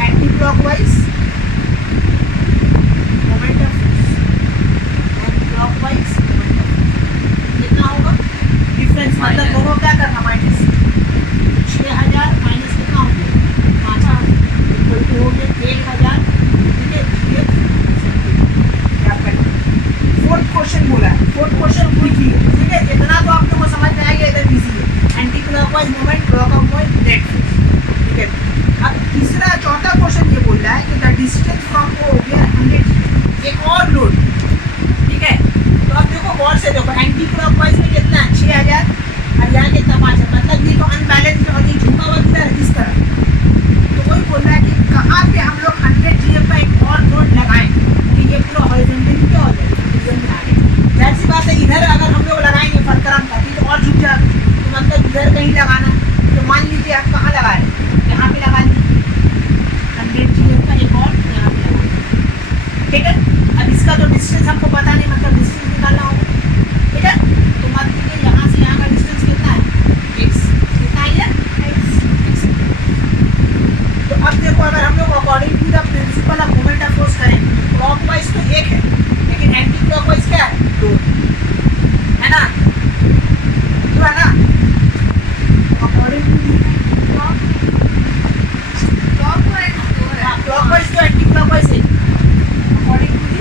anti clockwise moment of force and clockwise moment of force कितना होगा डिफरेंस, मतलब दोनों क्या करना माइनस 6000 माइनस कितना हो गया 5000 इक्वल टू हो गया 1000 ठीक है GF सेंटीमीटर। फोर्थ क्वेश्चन बोला है, फोर्थ क्वेश्चन लिखिए ठीक है, इतना तो आप लोगों को समझ में आ गया, एकदम इजी है, anti clockwise moment clock of moment net ठीक है। अब तीसरा चौथा क्वेश्चन ये बोल रहा है कि द डिस्टेंस फ्रॉम ओ हो गया 100, एक और लोड ठीक है। तो अब देखो गौर से देखो एंटी क्लॉकवाइज में कितना है 6000 और यहाँ कितना 5000, मतलब ये तो अनबैलेंस और ये झुका हुआ किधर है इस तरह, तो वही बोल रहा है कि कहाँ पे हम लोग 100 GF का एक और लोड लगाएं कि ये पूरा हॉरिजॉन्टली क्या हो जाए, जाहिर सी बात है इधर अगर हम लोग लगाएंगे फलक्रम का तो और झुक जाएगा, तो मतलब इधर कहीं लगाना, तो मान लीजिए आप कहाँ लगा रहे हैं, यहाँ पे लगा लीजिए 100 GF का एक और यहाँ पे लगा ठीक है। अब इसका तो डिस्टेंस हमको पता नहीं, मतलब डिस्टेंस निकालना होगा ठीक है। तो मान लीजिए यहाँ से यहाँ का डिस्टेंस कितना है x, कितना है x। तो अब देखो अगर हम लोग according to the principle of moment of force करें, क्लॉकवाइज तो एक है लेकिन एंटी क्लॉकवाइज क्या है 2 है ना, 2 है ना। अकॉर्डिंग टू क्लॉकवाइज 2 है, क्लॉकवाइज तो एंटी क्लॉकवाइज है according to the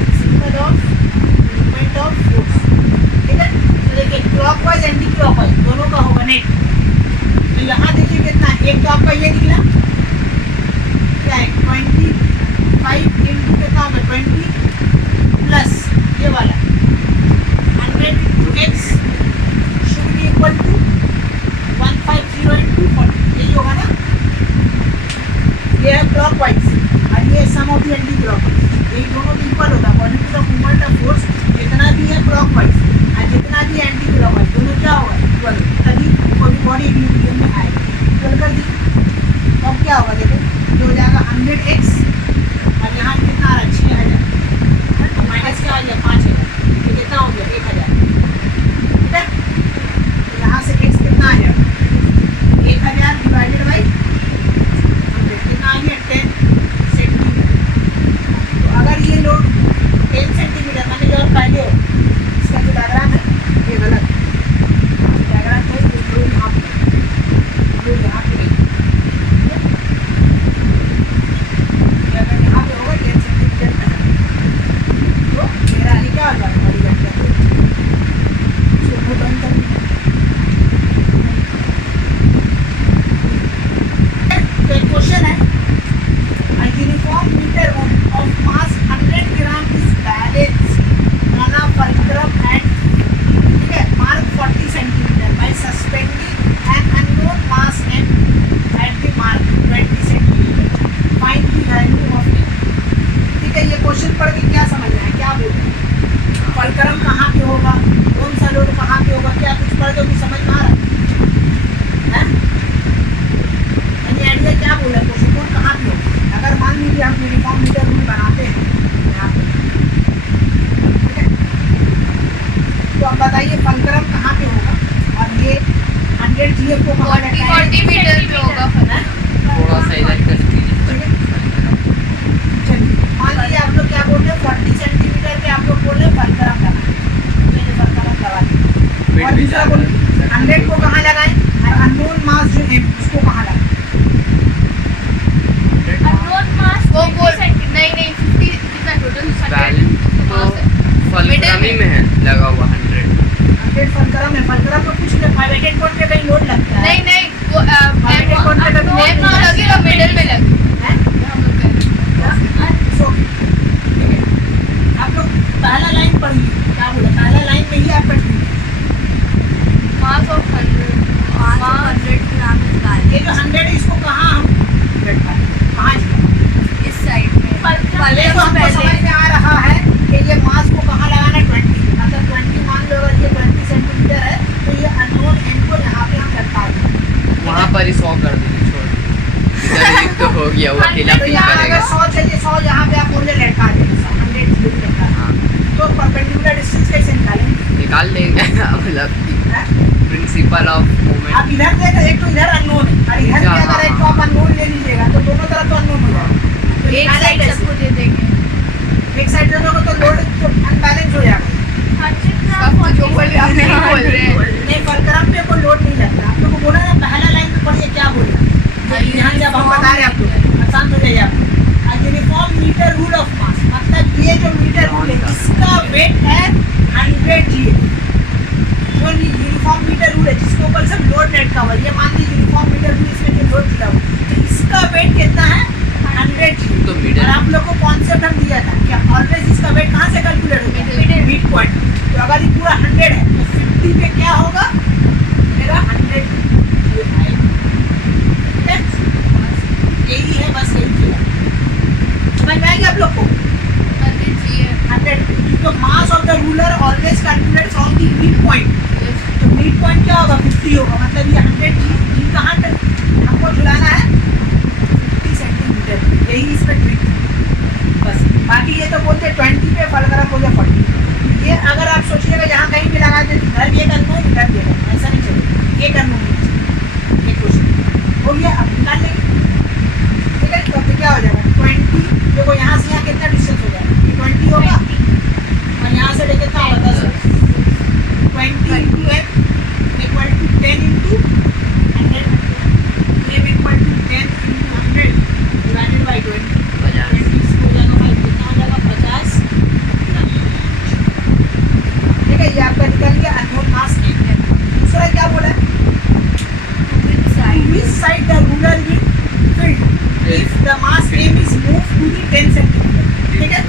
principle of moment of force ठीक है। तो देखिए क्लॉकवाइज एंटी क्लॉकवाइज दोनों का होगा नेट, तो यहाँ देखिए कितना है, एक तो आपका ये निकला क्या है 25 इंटू कितना होगा 20 प्लस ये वाला 100 into x should be equal to 150 into 40, यही होगा ना। ये है क्लॉकवाइज और ये sum of the anti clockwise, यही molecule of movement of force जितना भी है क्लॉकवाइज और जितना भी एंटी क्लॉकवाइज दोनों क्या होगा इक्वल, तभी कोई भी बॉडी इक्विलिब्रियम में आएगी। इक्वल कर दी तो अब क्या होगा देखो, ये हो जाएगा 100x और यहाँ कितना आ रहा है 6000 तो माइनस क्या आ गया 5000, तो कितना हो गया 1000, ठीक है। तो यहाँ से x कितना आ जाएगा 1000 डिवाइडेड बाई 100 कितना आ गया 10 सेंटीमीटर। तो अगर ये लोड 10 सेंटीमीटर मैंने जो पहले इसका जो डायग्राम है ये गलत डायग्राम है, ये लोड यहाँ पे नहीं, अगर यहाँ पे होगा 10 सेंटीमीटर का तो मेरा ये क्या हो जाएगा बड़ी घंटा इसको बंद कर तो एक क्वेश्चन है a uniform meter of mass 100 gram is balanced on a fulcrum at ठीक है mark 40 centimeter by suspending an unknown mass m at the mark 20 centimeter find the value of m। ठीक है, ये क्वेश्चन पढ़ के क्या समझना है, क्या बोल रहे हैं फलक्रम कहाँ पे होगा, कौन सा लोड कहाँ पे होगा, क्या कुछ पढ़ के समझ में आ रहा है? आइडिया क्या बोला है क्वेश्चन कोड कहाँ पे होगा। अगर मान लीजिए हम यूनिफॉर्म मीटर रूल बनाते हैं यहाँ पे, ठीक है, तो अब बताइए फलक्रम कहाँ पे होगा और ये 100 GF को कहाँ लगा है 40 मीटर पे होगा है? थोड़ा सा इधर कर दीजिए। चलिए मान लीजिए आप लोग क्या बोल रहे हैं 40 सेंटीमीटर पे आप लोग बोल रहे हैं फलक्रम लगाएं, मैंने फलक्रम लगा दिया और दूसरा बोल 100 को कहाँ लगाएं और अननोन मास जो है उसको कहाँ लगाएं। अननोन मास वो बोल नहीं 50 कितना टोटल बैलेंस तो फलक्रमी में है लगा हुआ 100 फलक्रम है, फलक्रम तो कुछ नहीं फाइवेटेड पॉइंट पे कहीं लोड लगता है नहीं वो फाइवेटेड पॉइंट पे कभी नेम ना लगे और मिडिल में लगे है हम लोग करें सो ठीक है। आप लोग पहला लाइन पढ़िए, क्या बोला पहला लाइन में ही आप पढ़ लीजिए mass of 100 gram is balance. ये जो 100 है इसको कहाँ हम बैठाएं, कहाँ इस साइड में पहले तो हमको समझ में आ रहा है कि ये मास को कहाँ लगाना है 20 मतलब 20 मान लो अगर ये 20 सेंटीमीटर है तो ये अननोन एन को यहाँ पे हम लटका दें, वहाँ पर ही 100 कर दीजिए छोड़ इधर एक तो हो गया वो अकेला तो फील यहाँ अगर करेगा। 100 चाहिए 100 यहाँ पे आप बोले लटका दें 100 GF लटका दें, हाँ तो परपेंडिकुलर डिस्टेंस कैसे निकालेंगे निकाल लेंगे मतलब हैं? Principle of moment. आप इधर देखो एक तो इधर अननोन है और इधर भी अगर एक तो आप अननोन ले लीजिएगा तो दोनों तरफ तो अननोन हो जाएगा, तो एक निकालें साइड कैसे? सबको दे देंगे। एक साइड दे दोगे तो लोड तो अनबैलेंस हो जाएगा। सब जो बोल रहे हैं आप बोल रहे हैं नहीं फलक्रम पे कोई लोड नहीं लगता, आप लोगों को बोला ना पहला लाइन में पढ़िए क्या बोल रहा है यहाँ जब हम बता रहे हैं आपको आसान हो जाएगा आपको। Uniform metre rule of mass मतलब ये जो मीटर रूल है इसका वेट है 100 GF, जो यूनिफॉर्म मीटर रूल है जिसके ऊपर सब लोड लटका हुआ है, ये मान लीजिए यूनिफॉर्म मीटर रूल इसमें जो लोड दिया हुआ है तो इसका वेट कितना है 100 GF। तो मीटर और आप लोग को कॉन्सेप्ट हम दिया था कि ऑलवेज इसका वेट कहाँ से कैलकुलेट होगा मिड पॉइंट, तो अगर ये पूरा 100 है तो 50 पे क्या होगा मेरा 100 GF आएगा, ठीक है। यही है बस यही चीज समझ में आएगी आप लोग को 100 तो mass of the ruler always calculate from the mid point, तो मिड पॉइंट क्या होगा 50 होगा मतलब ये 100 G कहाँ तक हमको झुलाना है 50 सेंटीमीटर, यही इसमें ट्रिक बस। बाकी ये तो बोलते हैं 20 पे फलक्रम हो जाए 40, ये अगर आप सोचिएगा जहाँ कहीं भी लगा दे इधर ये करना है इधर ये करना ऐसा नहीं चलेगा, ये करना है ये क्वेश्चन हो गया अब निकाल लेंगे, ठीक है। तो क्या हो जाएगा 20 देखो यहाँ से यहाँ कितना डिस्टेंस हो जाएगा 20 होगा और यहाँ से लेके कितना होगा 10 20 into m equal to 10 into 100 m equal to 10 into 100 divided by 20 हो जाएगा भाई कितना हो जाएगा 50 ठीक है। ये आपका निकल गया अननोन मास है। दूसरा क्या बोला है which side the ruler will fill if the mass m is moved to the 10 centimeter, ठीक है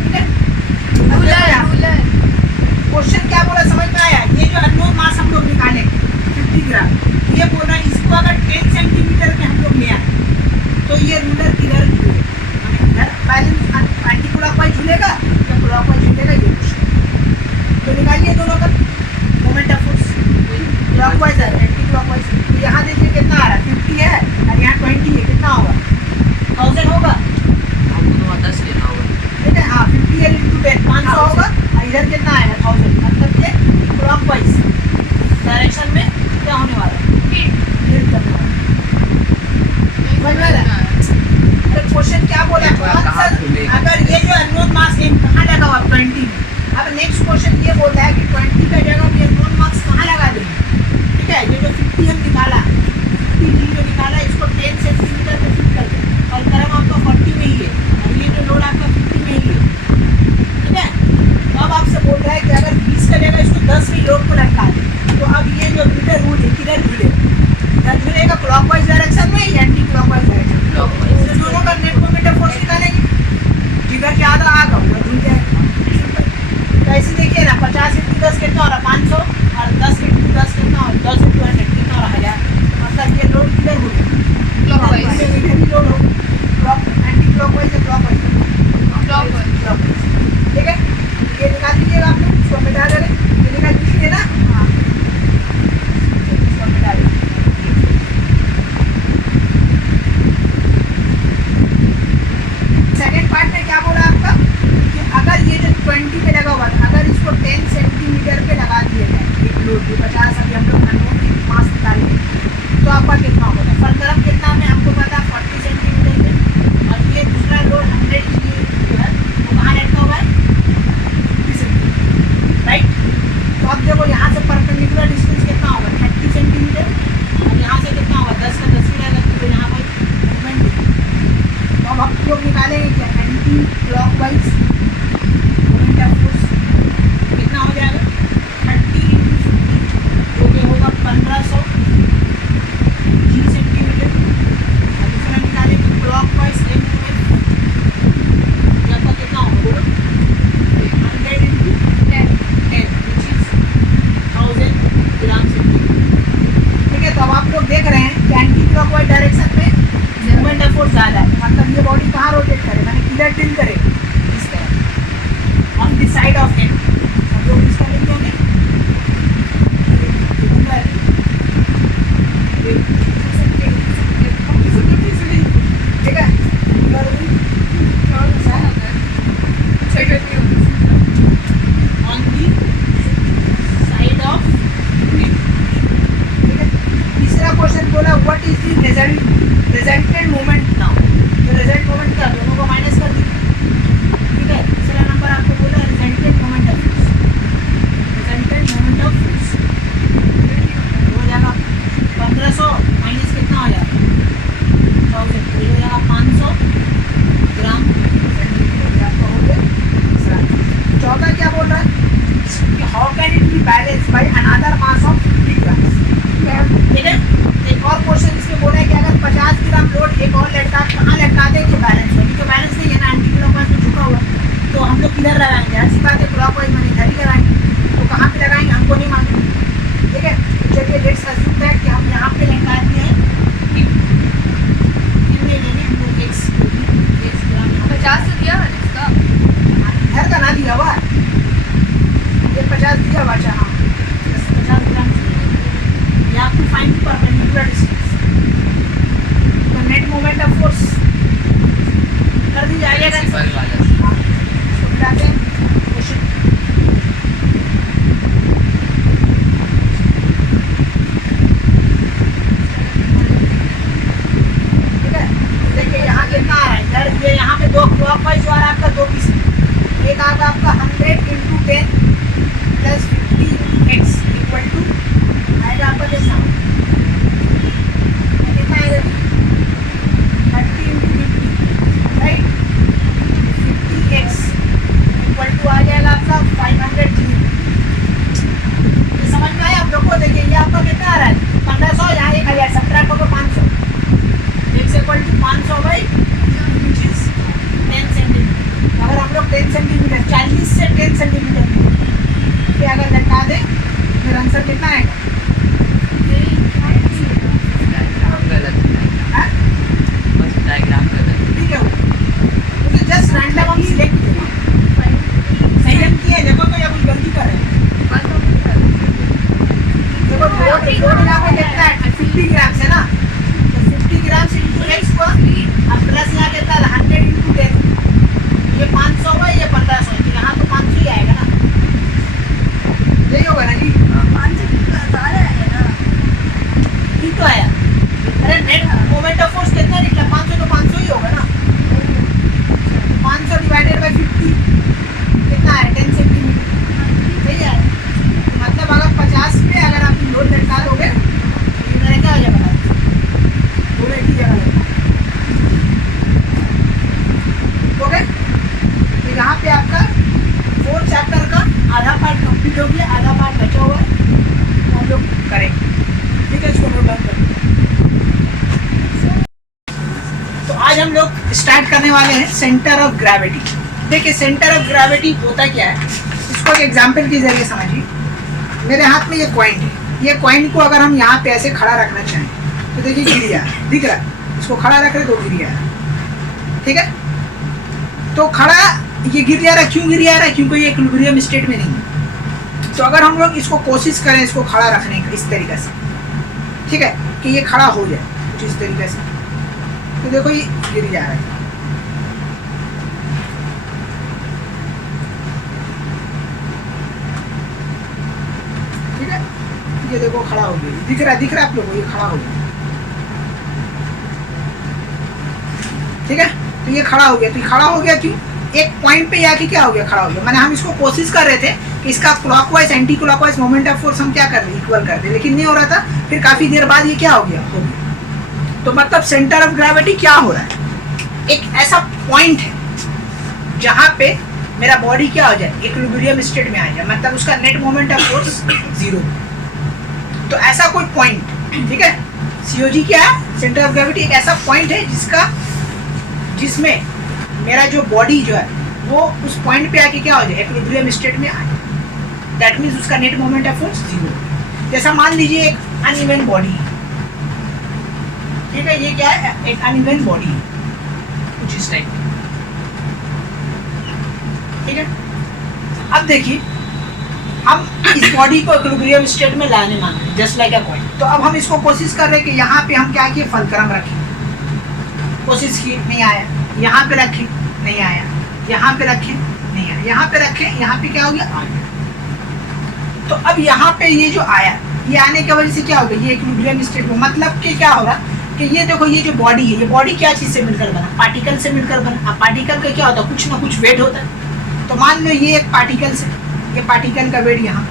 ठीक है। रूलर क्वेश्चन क्या बोला समझ में आया, ये जो अननोन मास हम लोग निकाले 50 ग्राम ये बोल रहा है इसको अगर 10 सेंटीमीटर में हम लोग ले आए तो ये रूलर किधर इधर नेक्स्ट क्वेश्चन ये बोलता है कि 20 का जगह ये नोन मार्क्स कहाँ लगा देंगे, ठीक है। ये जो 50 हम निकाला, 50 जी जो निकाला, इसको 10 सेंटीमीटर पे फिट कर दें, और करम आपका 40 में ही है, और ये जो लोड आपका 50 में ही है, ठीक है। तो अब आपसे बोल रहा है कि अगर 20 का जगह इसको 10 में लोड को लटका दें, तो अब ये जो मीटर रूल है किधर झूलेगा, इधर झूलेगा क्लॉकवाइज डायरेक्शन में या एंटी क्लॉकवाइज डायरेक्शन में। तो दोनों का नेट मोमेंट ऑफ फोर्स निकालेंगे, जिधर ज़्यादा आगा वो झूल जाएगा। तो ऐसे देखिए ना, 50 इंटू 10 कितना हो रहा है 500, और 10 इंटू 10 कितना हो, 10 इंटू 100 कितना हो रहा है 1000। मतलब ये लोड किधर घूमेगा, क्लॉकवाइज। इधर ही लोड होगा, क्लॉक एंटी क्लॉकवाइज या क्लॉकवाइज, ठीक है। ये निकाल लीजिएगा आप लोग, इसको मिटा देंगे, ये निकाल लीजिए ना, हाँ इसको मिटा देंगे। सेकेंड पार्ट में क्या बोला आपका कि अगर ये जो 20 पे लगा हुआ था, अगर इसको 10 सेंटीमीटर पे लगा दिया जाए एक लोड जो 50, अभी हम लोग अननोन मास निकालेंगे, तो आपका कितना होगा, तो फल तरफ कितना में हमको पता 40 सेंटीमीटर पे, और ये दूसरा लोड 100 जो है वो कहाँ लटका हुआ है 50 सेंटीमीटर, राइट। तो अब देखो यहाँ से परपेंडिकुलर डिस्टेंस कितना होगा 30 सेंटीमीटर, और यहाँ से कितना होगा 10 का 10 मिला, तो यहाँ पर मूवमेंट। तो अब हम लोग निकालेंगे क्या, anti clockwise moment of force कितना हो जाएगा 30 इंटू 50 जो कि होगा 1500 जी सेंटीमीटर। और दूसरा निकालेंगे क्लॉकवाइज मूवमेंट, ये आपका कितना होगा बोलो 100 into 10 which is 1000 gram centimetre, ठीक है। तो अब आप लोग देख रहे हैं कि एंटी क्लॉकवाइज डायरेक्शन में मोमेंट ऑफ फोर्स ज़्यादा है, मतलब ये बॉडी कहाँ रोटेट करे, मैंने किधर टिल्ट करे, इस तरह on the side of head. सब लोग इसका लिख दोगे, ठीक है। On the side of head, ठीक है। तीसरा क्वेश्चन बोला what is the resultant moment now, तो रिजल्ट मोमेंट का दोनों को माइनस कर दीजिए, ठीक है। तीसरा नंबर आपको बोला resultant moment of force, resultant moment of force हो जाएगा 1500 माइनस कितना हो जाएगा 1000, तो हो जाएगा 500 ग्राम सेंटीमीटर, आपका हो गया तीसरा। चौथा क्या बोल रहा है कि how can it be balance by another mass of 50 ग्राम, ठीक है। एक और क्वेश्चन इसमें बोला है कि अगर 50 ग्राम लोड एक और लटका कहाँ लटका दें कि बैलेंस होगी, तो बैलेंस नहीं है ना, एंटी क्लॉकवाइज में झुका हुआ, तो हम लोग किधर लगाएंगे, ऐसी बात है क्लॉकवाइज में इधर ही लगाएंगे, तो कहाँ पे लगाएंगे हमको नहीं मालूम, ठीक है। तो चलिए लेट्स अज्यूम दैट कि हम यहाँ पे लटका दिए हैं, कितने लेने हमको x ग्राम, 50 से दिया है इसका, इधर का ना दिया हुआ, ये 50 दिया हुआ, अच्छा हाँ 50 ग्राम ये आपको फाइंड परपेंडिकुलर डिस्टेंस, तो नेट मोमेंट ऑफ फोर्स कर दी जाएगा। प्रिंसिपल वाला हाँ, इसको मिटाते हैं क्वेश्चन, ठीक है। देखिए यहाँ कितना आ रहा है, इधर ये यहाँ पे दो क्लॉकवाइज आ रहा है आपका 2 पीस, एक आगा आपका 100 into 10 plus 50x equal to आएगा आपका कितना, कितना आएगा 30 इंटू 50, राइट। 50x इक्वल टू आ जाएगा आपका 500 जी। ये समझ में आया आप लोग को, देखिए ये आपका कितना आ रहा है 1500, यहाँ 1000 सब्ट्रैक्ट होगा 500, x equal to 500 by which is 10 centimetre. अगर हम लोग 10 सेंटीमीटर 40 से 10 सेंटीमीटर पे अगर लटका दें फिर आंसर कितना आएगा, डायग्राम गलत है, हाँ? बस डायग्राम गलत है। ठीक है, वो तो जस्ट रैंडम हम सिलेक्ट किया, सही हम किए, देखो तो ये कुछ गलती कर रहे हैं, देखो लोड यहाँ पे कितना है 50 ग्राम से ना, तो 50 ग्राम से इंटू एक्स को अब प्लस यहाँ कितना है 100 इंटू 10, ये 500 है, ये 1500, यहाँ तो 500 ही आएगा ना, यही होगा ना जी। 500 यहाँ पे आपका 4 चैप्टर का आधा पार्ट कंप्लीट हो गया, आधा पार्ट बचा हुआ है, तो हम लोग करेंगे। ठीक है, इसको नोट डाउन करें। तो आज हम लोग स्टार्ट करने वाले हैं सेंटर ऑफ ग्रेविटी। देखिए सेंटर ऑफ ग्रेविटी होता क्या है, इसको एक एग्जाम्पल के जरिए समझिए। मेरे हाथ में ये कॉइन है, ये कॉइन को अगर हम यहाँ पे ऐसे खड़ा रखना चाहें तो देखिए गिर जा रहा है, दिख रहा है, इसको खड़ा रख रहे तो गिर जा रहा है। ठीक है, तो खड़ा ये गिर जा रहा है, क्यों गिर जा रहा है? क्योंकि ये इक्विलिब्रियम स्टेट में नहीं है। तो अगर हम लोग इसको कोशिश करें इसको खड़ा रखने की इस तरीके से, ठीक है, कि ये खड़ा हो जाए कुछ इस तरीके से, तो देखो ये गिर जा रहा है। ठीक है, ये देखो खड़ा हो गया, दिख रहा है आप लोगों को, ये खड़ा हो गया। ठीक है, तो ये खड़ा हो गया, तो ये खड़ा हो गया क्यों? एक पॉइंट पे आके क्या हो गया, खड़ा हो गया। मैंने हम इसको कोशिश कर रहे थे कि इसका clockwise anti clockwise moment of force हम क्या कर रहे, इक्वल कर रहे, लेकिन नहीं हो रहा था। फिर काफी देर बाद ये क्या हो गया, हो गया। तो मतलब सेंटर ऑफ ग्रेविटी क्या हो रहा है, एक ऐसा पॉइंट है जहां पे मेरा बॉडी क्या हो जाए, इक्विलिब्रियम स्टेट में आ जाए, मतलब उसका नेट मोमेंट ऑफ फोर्स 0। तो ऐसा कोई पॉइंट, ठीक है, सीओजी क्या है, सेंटर ऑफ ग्रेविटी एक ऐसा पॉइंट है जिसमें मेरा जो बॉडी जो है वो उस पॉइंट पे आके क्या हो जाए, इक्विलिब्रियम स्टेट में आ जाए। दैट मीन्स उसका नेट मोमेंट ऑफ फोर्स 0। जैसा मान लीजिए एक अनइवन बॉडी है, ठीक है, ये क्या है, एक अनइवन बॉडी है कुछ इस टाइप। ठीक है, अब देखिए हम इस बॉडी को इक्विलिब्रियम स्टेट में लाने मांग रहे हैं, जस्ट लाइक अ कॉइन। तो अब हम इसको कोशिश कर रहे हैं कि यहाँ पे हम क्या किए, फलक्रम रखें, कोशिश की, नहीं आया। यहाँ पे रखें, नहीं आया। यहाँ पे रखें, नहीं आया। यहाँ पे रखें, यहाँ पे क्या हो गया, आ गया। तो अब यहाँ पे ये जो आया, ये आने की वजह से क्या हो गया, ये इक्विलिब्रियम स्टेट में, मतलब कि क्या होगा कि ये देखो ये जो बॉडी है, ये बॉडी क्या चीज से मिलकर बना, पार्टिकल से मिलकर बना। अब पार्टिकल का क्या होता है, कुछ ना कुछ वेट होता है। तो मान लो ये एक पार्टिकल से, ये पार्टिकल का वेट यहाँ,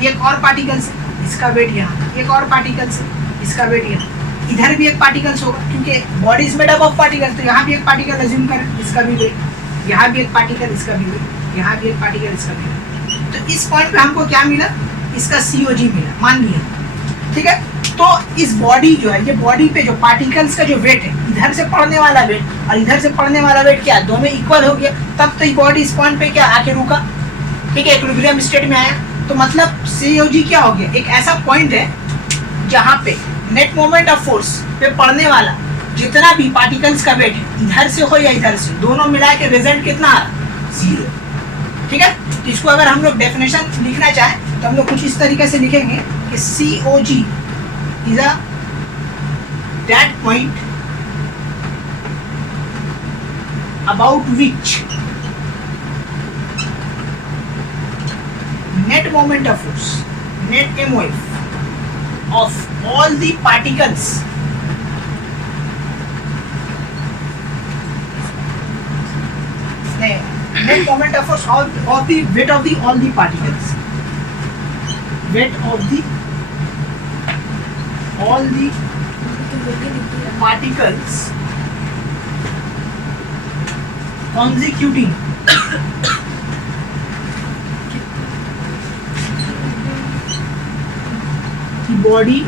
ये एक और पार्टिकल से, इसका वेट यहाँ, एक और पार्टिकल से, इसका वेट यहाँ, इधर भी एक पार्टिकल्स होगा, क्योंकि body is made up of particle. तो यहाँ भी एक पार्टिकल अज्यूम करें, इसका भी वेट, यहाँ भी एक पार्टिकल, इसका भी वेट, यहाँ भी एक पार्टिकल, इसका भी वेट। तो इस पॉइंट पे हमको क्या मिला, इसका सीओजी मिला, मान लिया। ठीक है, तो इस बॉडी जो है, ये बॉडी पे जो पार्टिकल्स का जो वेट है, इधर से पड़ने वाला वेट और इधर से पड़ने वाला वेट क्या, दोनों इक्वल हो गया। तब तो ये बॉडी इस पॉइंट पे क्या आके रुका, ठीक है, इक्विलिब्रियम स्टेट में आया। तो मतलब सीओजी क्या हो गया, एक ऐसा पॉइंट है जहाँ पे नेट मोमेंट ऑफ फोर्स पे पड़ने वाला जितना भी पार्टिकल्स का वेट है, इधर से हो या इधर से, दोनों मिला के रिजल्ट कितना आ रहा, 0। ठीक है, तो इसको अगर हम लोग डेफिनेशन लिखना चाहें तो हम लोग कुछ इस तरीके से लिखेंगे कि COG is a that point about which net moment of force, net MOF of all the particles net moment of force of the weight of the all the particles, weight of the all the particles consecuting body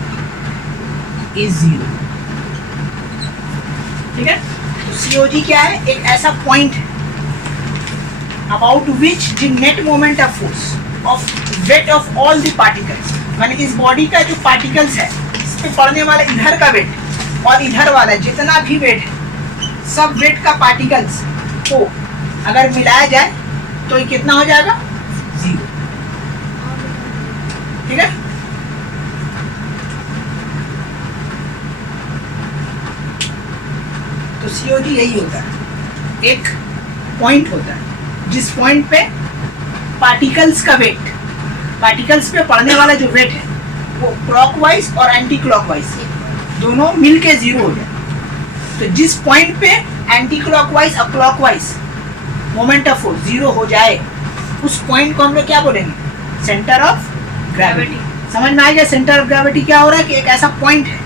is 0। ठीक है, तो सीओजी क्या है, एक ऐसा पॉइंट है about which the net moment of force of weight of all the particles, माने इस बॉडी का जो पार्टिकल्स है, इस पे पड़ने वाला इधर का वेट और इधर वाला जितना भी वेट है, सब वेट का पार्टिकल्स को अगर मिलाया जाए तो ये कितना हो जाएगा, 0। ठीक है, तो सीओजी यही होता है, एक पॉइंट होता है जिस पॉइंट पे पार्टिकल्स का वेट, पार्टिकल्स पे पड़ने वाला जो वेट है वो क्लॉकवाइज और एंटी क्लॉकवाइज दोनों मिलके 0 हो जाए। तो जिस पॉइंट पे एंटी क्लॉकवाइज और क्लॉकवाइज मोमेंट ऑफ फोर्स 0 हो जाए, उस पॉइंट को हम लोग क्या बोलेंगे, सेंटर ऑफ ग्रेविटी। समझ में आ गया, सेंटर ऑफ ग्रेविटी क्या हो रहा है कि एक ऐसा पॉइंट है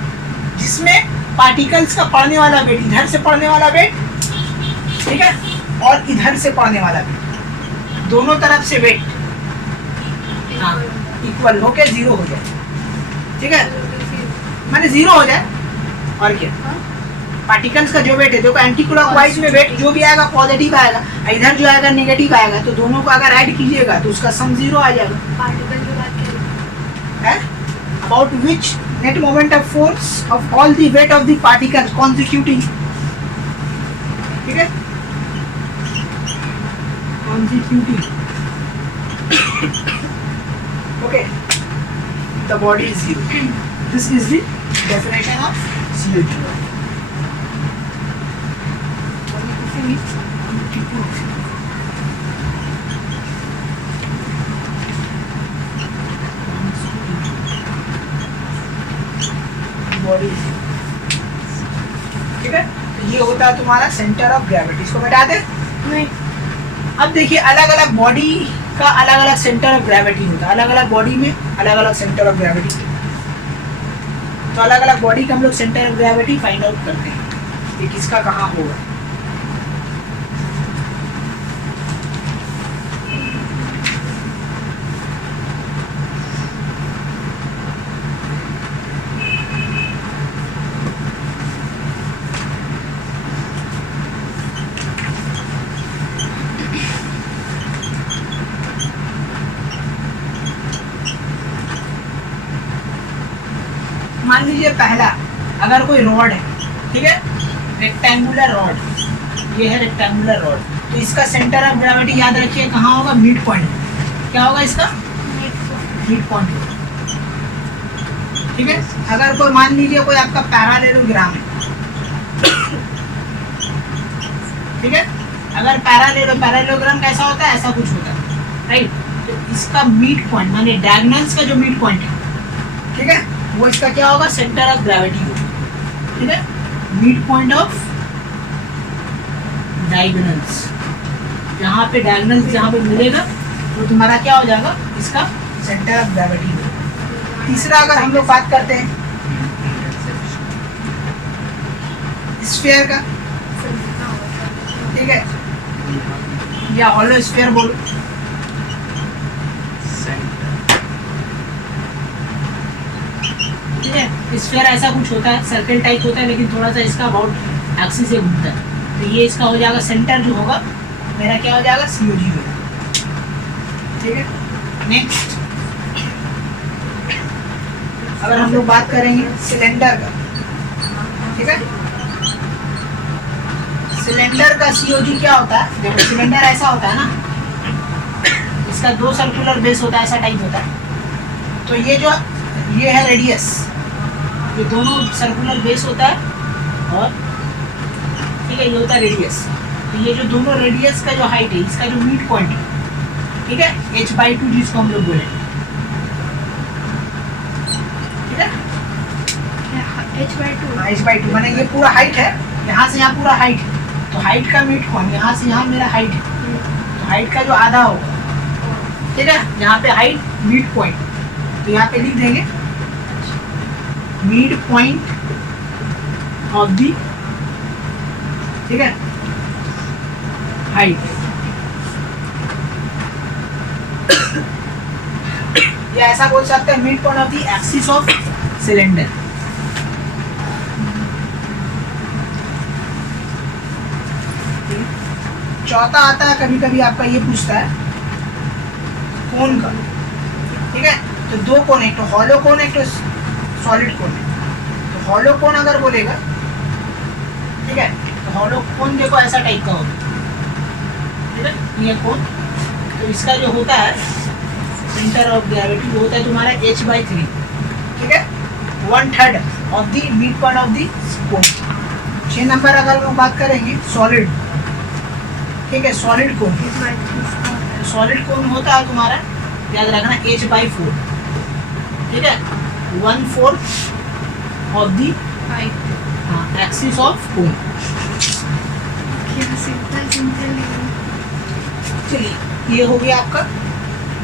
जिसमें पार्टिकल्स का पड़ने वाला वेट, इधर से पड़ने वाला वेट, ठीक है, और इधर से पड़ने वाला वेट, दोनों तरफ से वेट हाँ इक्वल होके जीरो हो जाए, ठीक है, माने जीरो हो जाए। और क्या पार्टिकल्स का जो वेट है, देखो एंटी क्लॉकवाइज में वेट जो भी आएगा पॉजिटिव आएगा, इधर जो आएगा नेगेटिव आएगा, तो दोनों को अगर ऐड कीजिएगा तो उसका सम जीरो आ जाएगा। पार्टिकल की बात करें है about which net moment of force of all the weight of the particles constituting, ठीक है, constituting, okay, the body is zero. This is the definition of CO2। Body, ठीक है, तो ये होता है तुम्हारा सेंटर ऑफ ग्रेविटी। इसको मिटा दे। नहीं अब देखिए अलग अलग बॉडी का अलग अलग सेंटर ऑफ ग्रेविटी होता है, अलग अलग बॉडी में अलग अलग सेंटर ऑफ ग्रेविटी, तो अलग अलग बॉडी का हम लोग centre of gravity find out करते हैं कि किसका कहाँ होगा। मान लीजिए पहला, अगर कोई रॉड है, ठीक है, रेक्टेंगुलर रॉड, ये है रेक्टेंगुलर रॉड, तो इसका सेंटर ऑफ ग्रेविटी याद रखिए कहाँ होगा, मिड पॉइंट। क्या होगा इसका, मिड पॉइंट होगा, ठीक है। अगर कोई मान लीजिए कोई आपका पैरालेलोग्राम है, ठीक है, अगर पैरालेलोग्राम कैसा होता है, ऐसा कुछ होता है, राइट, तो इसका मिड पॉइंट माने डायगोनल्स का जो मिड पॉइंट है, ठीक है, वो इसका क्या होगा, सेंटर ऑफ ग्रेविटी होगा, ठीक है, मिड पॉइंट ऑफ डायगोनल्स, यहाँ पे डायगोनल्स जहाँ पे मिलेगा वो तुम्हारा क्या हो जाएगा, इसका सेंटर ऑफ ग्रेविटी होगा। तीसरा अगर हम लोग बात करते हैं स्फीयर का, ठीक है, या हॉलो स्फीयर बोलो, ठीक है, स्फीयर ऐसा कुछ होता है, सर्कल टाइप होता है, लेकिन थोड़ा सा इसका अबाउट एक्सिस से घूमता है, तो ये इसका हो जाएगा सेंटर जो होगा मेरा क्या हो जाएगा, COG होगा, ठीक है। नेक्स्ट अगर हम लोग बात करेंगे सिलेंडर का, ठीक है, सिलेंडर का COG क्या होता है, देखो सिलेंडर ऐसा होता है ना, इसका दो सर्कुलर बेस होता है, ऐसा टाइप होता है, तो ये है रेडियस, ये दोनों सर्कुलर बेस होता है, और ठीक है ये होता है रेडियस, तो ये जो दोनों रेडियस का जो हाइट है, इसका जो मिड पॉइंट है, ठीक है, h/2 जिसको हम लोग बोले, ठीक है, h/2 माने ये पूरा हाइट है, यहाँ से यहाँ पूरा हाइट है, तो हाइट का मिड पॉइंट यहाँ से यहाँ मेरा हाइट है, तो हाइट का जो आधा होगा, ठीक है, यहाँ पे हाइट मिड पॉइंट, तो यहाँ पे लिख देंगे मिड पॉइंट ऑफ दी, ठीक है, हाइट, या ऐसा बोल सकते हैं mid point of the axis of cylinder. चौथा आता है, कभी कभी आपका ये पूछता है कोन का, ठीक है, तो दो कोन, एक तो हॉलो कोन, एक तो सॉलिड कोन है, तो हॉलो कोन अगर बोलेगा, ठीक है, तो हॉलो कोन देखो ऐसा टाइप का होगा, ठीक है, ये कोन, तो इसका जो होता है सेंटर ऑफ ग्रेविटी वो होता है तुम्हारा h/3, ठीक है, 1/3 of the mid point of the cone. 6 number अगर हम बात करेंगे सॉलिड, ठीक है, सॉलिड कोन, सॉलिड कोन होता है तुम्हारा याद रखना h/4, ठीक है, 1/4 of the axis of cone. चलिए ये हो गया आपका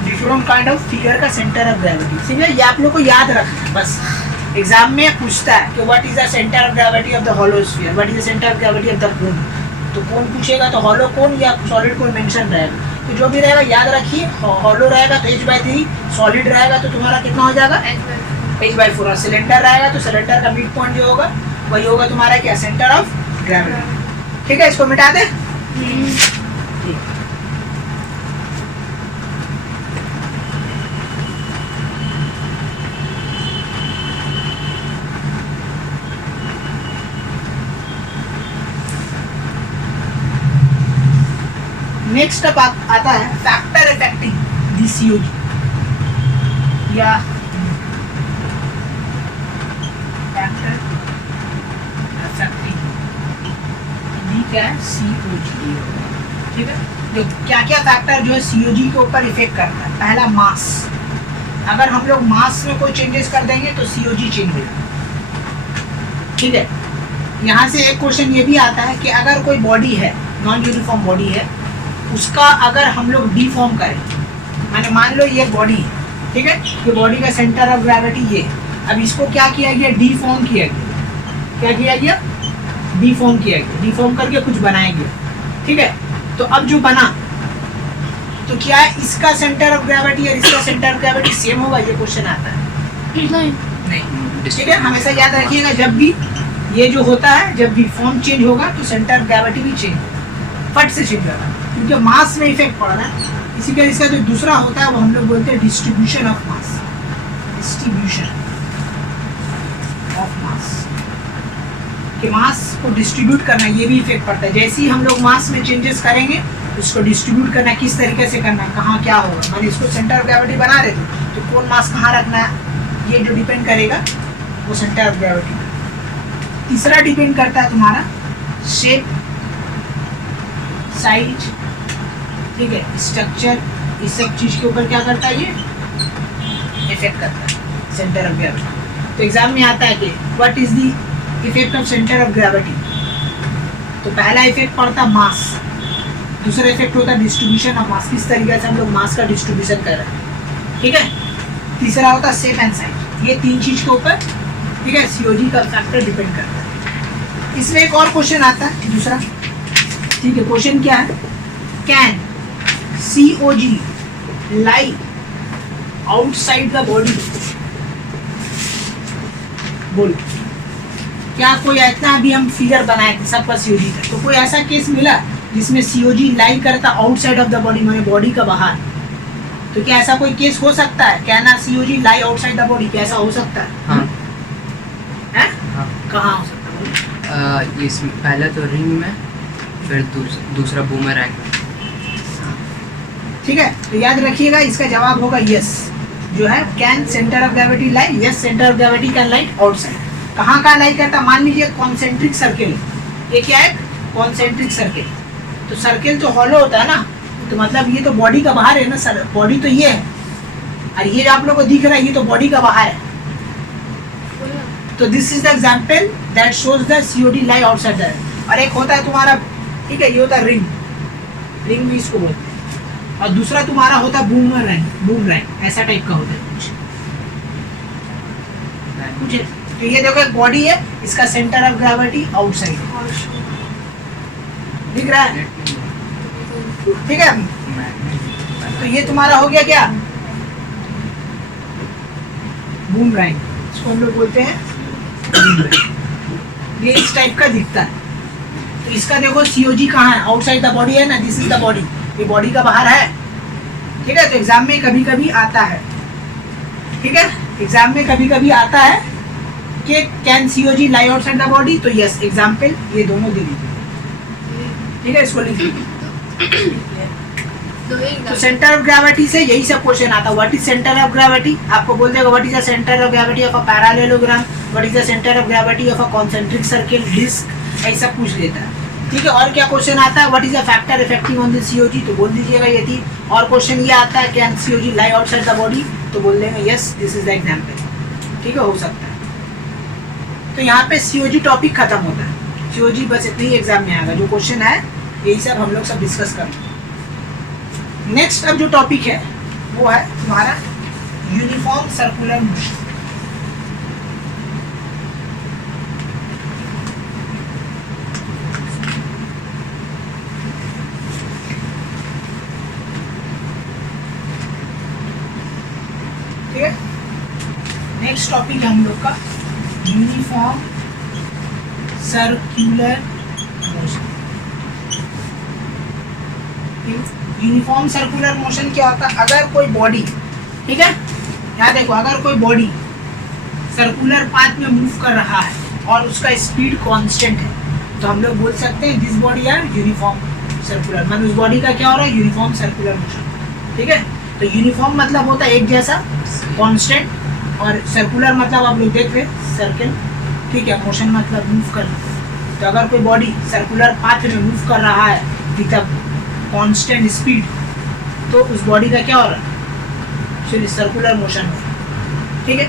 डिफरेंट काइंड ऑफ फिगर का सेंटर ऑफ ग्रेविटी। ठीक है, ये आप लोग को याद रखना है बस। एग्जाम में पूछता है कि what is the centre of gravity of the hollow sphere, what is the centre of gravity of the cone. तो कौन पूछेगा तो हॉलो कौन या सॉलिड कौन मेंशन रहेगा। तो जो भी रहेगा याद रखिए, हॉलो रहेगा तो h/3, सॉलिड रहेगा तो तुम्हारा कितना हो जाएगा h/4, और सिलेंडर रहेगा तो सिलेंडर का मिड पॉइंट जो होगा वही होगा तुम्हारा क्या, सेंटर ऑफ ग्रेविटी। ठीक है, इसको मिटा दे। ठीक। नेक्स्ट अप आता है फैक्टर इफेक्टिंग दी COG या फैक्टर इफेक्टिंग दी क्या है, COG। ठीक है, जो क्या क्या फैक्टर जो है COG के ऊपर इफेक्ट करता है। पहला मास, अगर हम लोग मास में कोई चेंजेस कर देंगे तो COG चेंज होगा। ठीक है, यहाँ से एक क्वेश्चन ये भी आता है कि अगर कोई बॉडी है, नॉन यूनिफॉर्म बॉडी है, उसका अगर हम लोग डीफॉर्म करें, माने मान लो ये बॉडी है, ठीक है, ये बॉडी का सेंटर ऑफ ग्रेविटी ये, अब इसको क्या किया गया, डीफॉर्म किया गया। क्या किया गया, डीफॉर्म किया गया, डीफॉर्म करके कुछ बनाया गया। ठीक है, तो अब जो बना तो क्या इसका सेंटर ऑफ ग्रेविटी और इसका सेंटर ऑफ ग्रेविटी सेम होगा, ये क्वेश्चन आता है। नहीं। ठीक है, हमेशा याद रखिएगा जब भी ये जो होता है, जब भी फॉर्म चेंज होगा तो सेंटर ऑफ ग्रेविटी भी चेंज होगा, फट से चेंज होगा, क्योंकि मास में इफेक्ट पड़ रहा है। इसी का इसका जो दूसरा होता है वो हम लोग बोलते हैं distribution of mass. Distribution of mass, कि मास को डिस्ट्रीब्यूट करना, ये भी इफेक्ट पड़ता है। जैसे ही हम लोग मास में चेंजेस करेंगे, उसको डिस्ट्रीब्यूट करना किस तरीके से करना है, कहाँ क्या होगा, माने इसको सेंटर ऑफ ग्रेविटी बना रहे थे तो कौन मास कहाँ रखना है, ये जो डिपेंड करेगा वो सेंटर ऑफ ग्रेविटी। तीसरा डिपेंड करता है तुम्हारा शेप, साइज, ठीक है, स्ट्रक्चर, इस सब चीज के ऊपर क्या करता है, ये इफेक्ट करता है सेंटर ऑफ ग्रेविटी। तो एग्जाम में आता है कि what is the effect of centre of gravity. तो पहला इफेक्ट पड़ता मास, दूसरा इफेक्ट होता है डिस्ट्रीब्यूशन ऑफ मास, किस तरीके से हम लोग मास का डिस्ट्रीब्यूशन कर रहे हैं। ठीक है, तीसरा होता है शेप एंड साइज। ये तीन चीज के ऊपर, ठीक है, COG का फैक्टर डिपेंड करता है। इसमें एक और क्वेश्चन आता है दूसरा। ठीक है, क्वेश्चन क्या है, can COG lie outside the body. बोलो, क्या कोई ऐसा, अभी हम फिगर बनाए थे सबका COG था, तो कोई ऐसा केस मिला जिसमें COG लाई करता आउटसाइड ऑफ द बॉडी, माने बॉडी का बाहर। तो क्या ऐसा कोई केस हो सकता है, क्या ना COG lie outside the body, क्या ऐसा हो सकता है? हाँ। है? हाँ। कहाँ हो सकता है? इसमें पहला तो रिंग में, फिर दूसरा बूमरैंग में। ठीक है, तो याद रखिएगा इसका जवाब होगा यस, जो है can centre of gravity lie, yes centre of gravity can lie outside. कहाँ का लाई करता, मान लीजिए कॉन्सेंट्रिक सर्किल, ये क्या है, कॉन्सेंट्रिक सर्किल। तो सर्किल तो हॉलो होता है ना, तो मतलब ये तो बॉडी का बाहर है ना सर, बॉडी तो ये है, और ये आप लोगों को दिख रहा है ये तो बॉडी का बाहर है। तो this is the example that shows the COD lie outside the. और एक होता है तुम्हारा, ठीक है, ये होता है रिंग, रिंग भी इसको बोलते हैं, और दूसरा तुम्हारा होता है बूमरैंग, बूमरैंग ऐसा टाइप का होता है कुछ। तो ये देखो एक बॉडी है, इसका सेंटर ऑफ ग्रेविटी आउटसाइड दिख रहा है, ठीक है। तो ये तुम्हारा हो गया क्या, बूमरैंग, इसको हम लोग बोलते हैं बूमरैंग। ये इस टाइप का दिखता है। तो इसका देखो COG कहाँ है, आउटसाइड द बॉडी है ना, दिस इज द बॉडी, ये बॉडी का बाहर है। ठीक है, तो एग्जाम में कभी कभी आता है, ठीक है, एग्जाम में कभी कभी आता है कि can COG lie outside the body, तो यस एग्जाम्पल ये दोनों दे दीजिए। ठीक है, इसको लिख लीजिए। तो सेंटर ऑफ ग्रेविटी से यही सब क्वेश्चन आता है। What is centre of gravity, आपको बोल देगा what is the centre of gravity of a parallelogram, what is the centre of gravity of a concentric circle, disc, ऐसा पूछ लेता है। ठीक है, और क्या क्वेश्चन आता है, what is the factor effecting on the COG, तो बोल दीजिएगा ये थी। और क्वेश्चन ये आता है can COG lie outside the body, तो बोल देंगे yes this is the example. ठीक है, हो सकता है। तो यहाँ पे COG टॉपिक खत्म होता है। COG बस इतने ही एग्जाम में आएगा, जो क्वेश्चन है यही सब हम लोग सब डिस्कस करेंगे। नेक्स्ट अब जो टॉपिक है वो है तुम्हारा यूनिफॉर्म सर्कुलर मोशन। टॉपिक है हम लोग का uniform circular motion. Uniform circular motion क्या होता है? अगर कोई बॉडी, ठीक है, यहाँ देखो, अगर कोई बॉडी सर्कुलर पाथ में मूव कर रहा है और उसका स्पीड कांस्टेंट है, तो हम लोग बोल सकते हैं this body are uniform circular, मतलब उस बॉडी का क्या हो रहा है? Uniform circular motion. ठीक है, तो यूनिफॉर्म मतलब होता है एक जैसा, कांस्टेंट, और सर्कुलर मतलब आप लोग देख रहे सर्कल। ठीक है, मोशन मतलब मूव करना। तो अगर कोई बॉडी सर्कुलर पाथ में मूव कर रहा है विद कांस्टेंट स्पीड, तो उस बॉडी का क्या हो रहा है? चलिए सर्कुलर मोशन हो रहा है। ठीक है,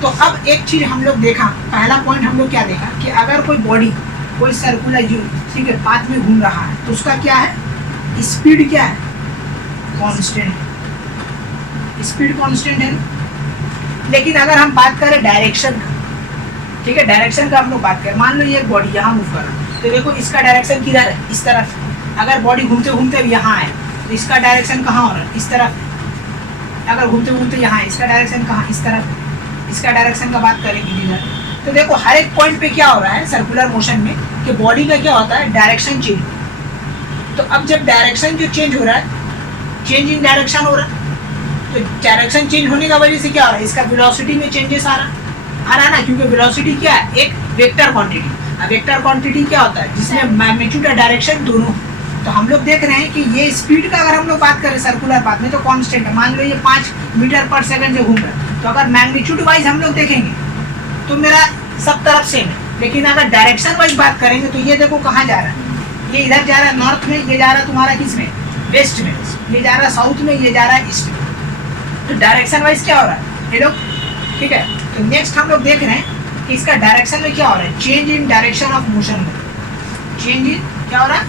तो अब एक चीज हम लोग देखा, पहला पॉइंट हम लोग क्या देखा कि अगर कोई बॉडी कोई सर्कुलर ठीक है पाथ में घूम रहा है तो उसका क्या है? स्पीड क्या है? कांस्टेंट, स्पीड कांस्टेंट है। लेकिन अगर हम बात करें डायरेक्शन का, ठीक है, डायरेक्शन का हम लोग बात करें, मान लो ये बॉडी यहाँ मूव कर रहा है, तो देखो इसका डायरेक्शन किधर है? इस तरफ। अगर बॉडी घूमते घूमते यहाँ है तो इसका डायरेक्शन कहाँ हो रहा है? इस तरफ। अगर घूमते घूमते यहाँ है, इसका डायरेक्शन कहाँ? इस तरफ। इसका डायरेक्शन का बात करेंगे इधर। तो देखो हर एक पॉइंट पे क्या हो रहा है सर्कुलर मोशन में कि बॉडी का क्या होता है? Direction change. तो अब जब डायरेक्शन जो चेंज हो रहा है, चेंज इन डायरेक्शन हो रहा है, तो डायरेक्शन चेंज होने का वजह से क्या हो रहा है? इसका वेलोसिटी में चेंजेस आ रहा है ना, क्योंकि वेलोसिटी क्या है? एक वेक्टर क्वांटिटी। अब वेक्टर क्वांटिटी क्या होता है? जिसमें मैग्नीट्यूड और डायरेक्शन दोनों। तो हम लोग देख रहे हैं कि ये स्पीड का अगर हम लोग बात करें सर्कुलर पाथ में तो कांस्टेंट है। मान लो ये 5 मीटर पर सेकंड से घूम रहा है, तो अगर मैग्नीट्यूड वाइज हम लोग देखेंगे तो मेरा सब तरफ सेम है। लेकिन अगर डायरेक्शन वाइज बात करेंगे तो ये देखो कहाँ जा रहा है? ये इधर जा रहा है नॉर्थ में, ये जा रहा है तुम्हारा किस में? वेस्ट में। ये जा रहा है साउथ में, ये जा रहा है ईस्ट में। तो डायरेक्शन वाइज क्या हो रहा है ये लोग? ठीक है, तो नेक्स्ट हम लोग देख रहे हैं कि इसका डायरेक्शन में क्या हो रहा है? Change in direction of motion. Change in क्या हो रहा है?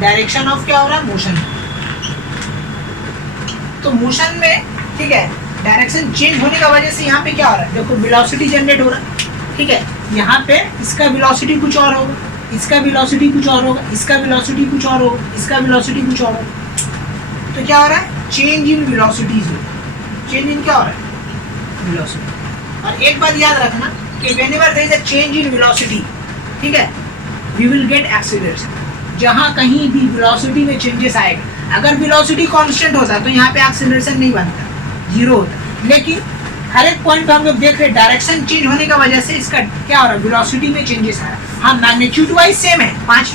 डायरेक्शन ऑफ क्या हो रहा है? मोशन। तो मोशन में, ठीक है, डायरेक्शन चेंज होने का वजह से यहाँ पे क्या हो रहा है? देखो वेलोसिटी जनरेट हो रहा है। ठीक है, यहाँ पे इसका वेलोसिटी कुछ और होगा, इसका वेलोसिटी कुछ और होगा, इसका वेलोसिटी कुछ और होगा, इसका वेलोसिटी कुछ और होगा। तो क्या हो रहा है? Change in velocities. Change in क्या हो रहा है? वेलोसिटी। और एक बात याद रखना कि whenever there is a change in velocity, ठीक है, वी विल गेट एक्सीलरेशन। जहाँ कहीं भी वेलोसिटी में चेंजेस आएगा, अगर वेलोसिटी कांस्टेंट होता तो यहाँ पे एक्सीलरेशन नहीं बनता, जीरो होता। लेकिन हर एक पॉइंट पे हम लोग देख रहे हैं डायरेक्शन चेंज होने का वजह से इसका क्या हो रहा है? वेलोसिटी में चेंजेस आ रहा है। हाँ, मैग्नीट्यूड वाइज सेम है, 5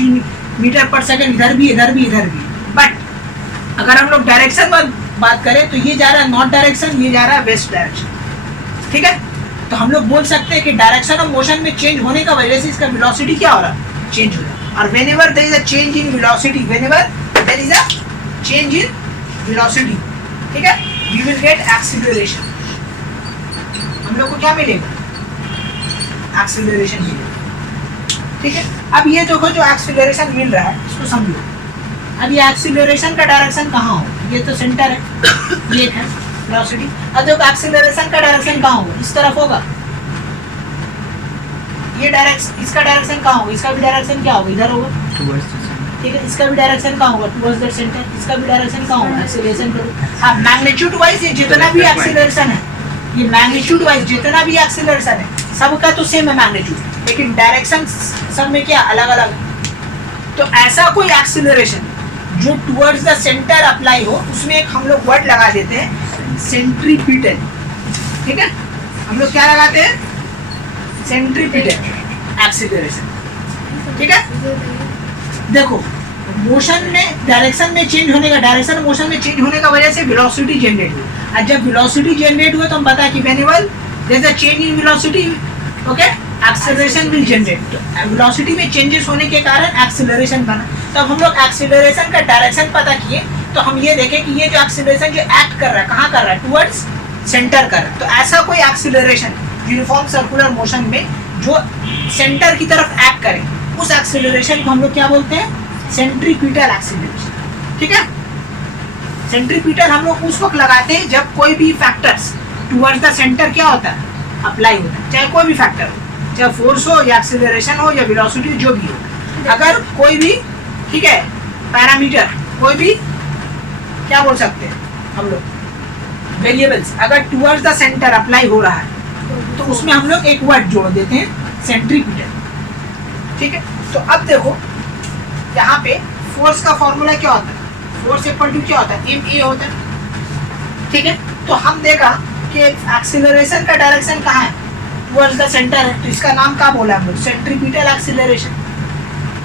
मीटर पर सेकंड, इधर भी इधर भी इधर भी। बट अगर हम लोग डायरेक्शन बात करें तो ये जा रहा है नॉर्थ डायरेक्शन, ये जा रहा है वेस्ट डायरेक्शन। ठीक है, तो हम लोग बोल सकते हैं कि डायरेक्शन ऑफ मोशन में चेंज होने का वजह से इसका वेलोसिटी क्या हो रहा है? चेंज हो रहा है। और whenever there is a change in velocity, whenever there is a change in velocity, ठीक है, we will get acceleration। हम लोग को क्या मिलेगा? एक्सीलरेशन मिलेगा। ठीक है, अब ये देखो जो एक्सीलरेशन मिल रहा है इसको समझो। अब ये एक्सीलरेशन का डायरेक्शन कहाँ हो? ये तो सेंटर है, ये है वेलोसिटी। अब देखो एक्सीलरेशन का डायरेक्शन कहाँ होगा? इस तरफ होगा। ये डायरेक्शन, इसका डायरेक्शन कहाँ होगा? इसका भी डायरेक्शन क्या होगा? इधर होगा। ठीक है, इसका भी डायरेक्शन कहाँ होगा? Towards the centre. इसका भी डायरेक्शन कहाँ होगा? एक्सीलरेशन करो। हाँ, मैग्नीट्यूड वाइज ये जितना भी एक्सीलरेशन है, ये मैग्नीट्यूड वाइज जितना भी एक्सीलरेशन है सबका तो सेम है मैग्नीट्यूड, लेकिन डायरेक्शन सब में क्या अलग अलग है। तो ऐसा कोई एक्सीलरेशन जो टुवर्ड्स द सेंटर अप्लाई हो, उसमें एक हम लोग वर्ड लगा देते हैं सेंट्रीपिटल। ठीक है, हम लोग क्या लगाते हैं? Centripetal acceleration. ठीक है, देखो मोशन में डायरेक्शन में चेंज होने का, डायरेक्शन मोशन में चेंज होने का वजह से वेलोसिटी जनरेट हुई। और जब वेलोसिटी जनरेट हुआ तो हम पता है कि whenever there is a change in velocity, okay, acceleration will generate. तो वेलोसिटी में चेंजेस होने के कारण एक्सीलरेशन बना। तो अब हम लोग एक्सीलरेशन का डायरेक्शन पता किए तो हम ये देखें कि ये जो एक्सीलरेशन जो एक्ट कर रहा है कहाँ कर रहा है? टुवर्ड्स सेंटर कर रहा है। तो ऐसा कोई एक्सीलरेशन यूनिफॉर्म सर्कुलर मोशन में जो सेंटर की तरफ एक्ट करे, उस एक्सीलरेशन को हम लोग क्या बोलते हैं? Centripetal acceleration. ठीक है, सेंट्रीपिटल हम लोग उस वक्त लगाते हैं जब कोई भी फैक्टर्स टुवर्ड्स द सेंटर क्या होता है? अप्लाई होता है, चाहे कोई भी फैक्टर हो, चाहे फोर्स हो या एक्सीलरेशन हो या वेलोसिटी जो भी हो। अगर कोई भी, ठीक है, पैरामीटर, कोई भी क्या बोल सकते हैं हम लोग? वेरिएबल्स अगर टुवर्ड्स द सेंटर अप्लाई हो रहा है तो उसमें हम लोग एक वर्ड जोड़ देते हैं सेंट्रीपिटल, ठीक है। तो अब देखो यहाँ पे फोर्स का फॉर्मूला क्या होता है, फोर्स इक्वल टू क्या होता है, एम ए होता है, ठीक है। तो हम देखा कि एक्सीलरेशन का डायरेक्शन कहाँ है, टुवर्ड्स द सेंटर है, तो इसका नाम क्या बोला हम लोग, सेंट्रीपिटल एक्सीलरेशन।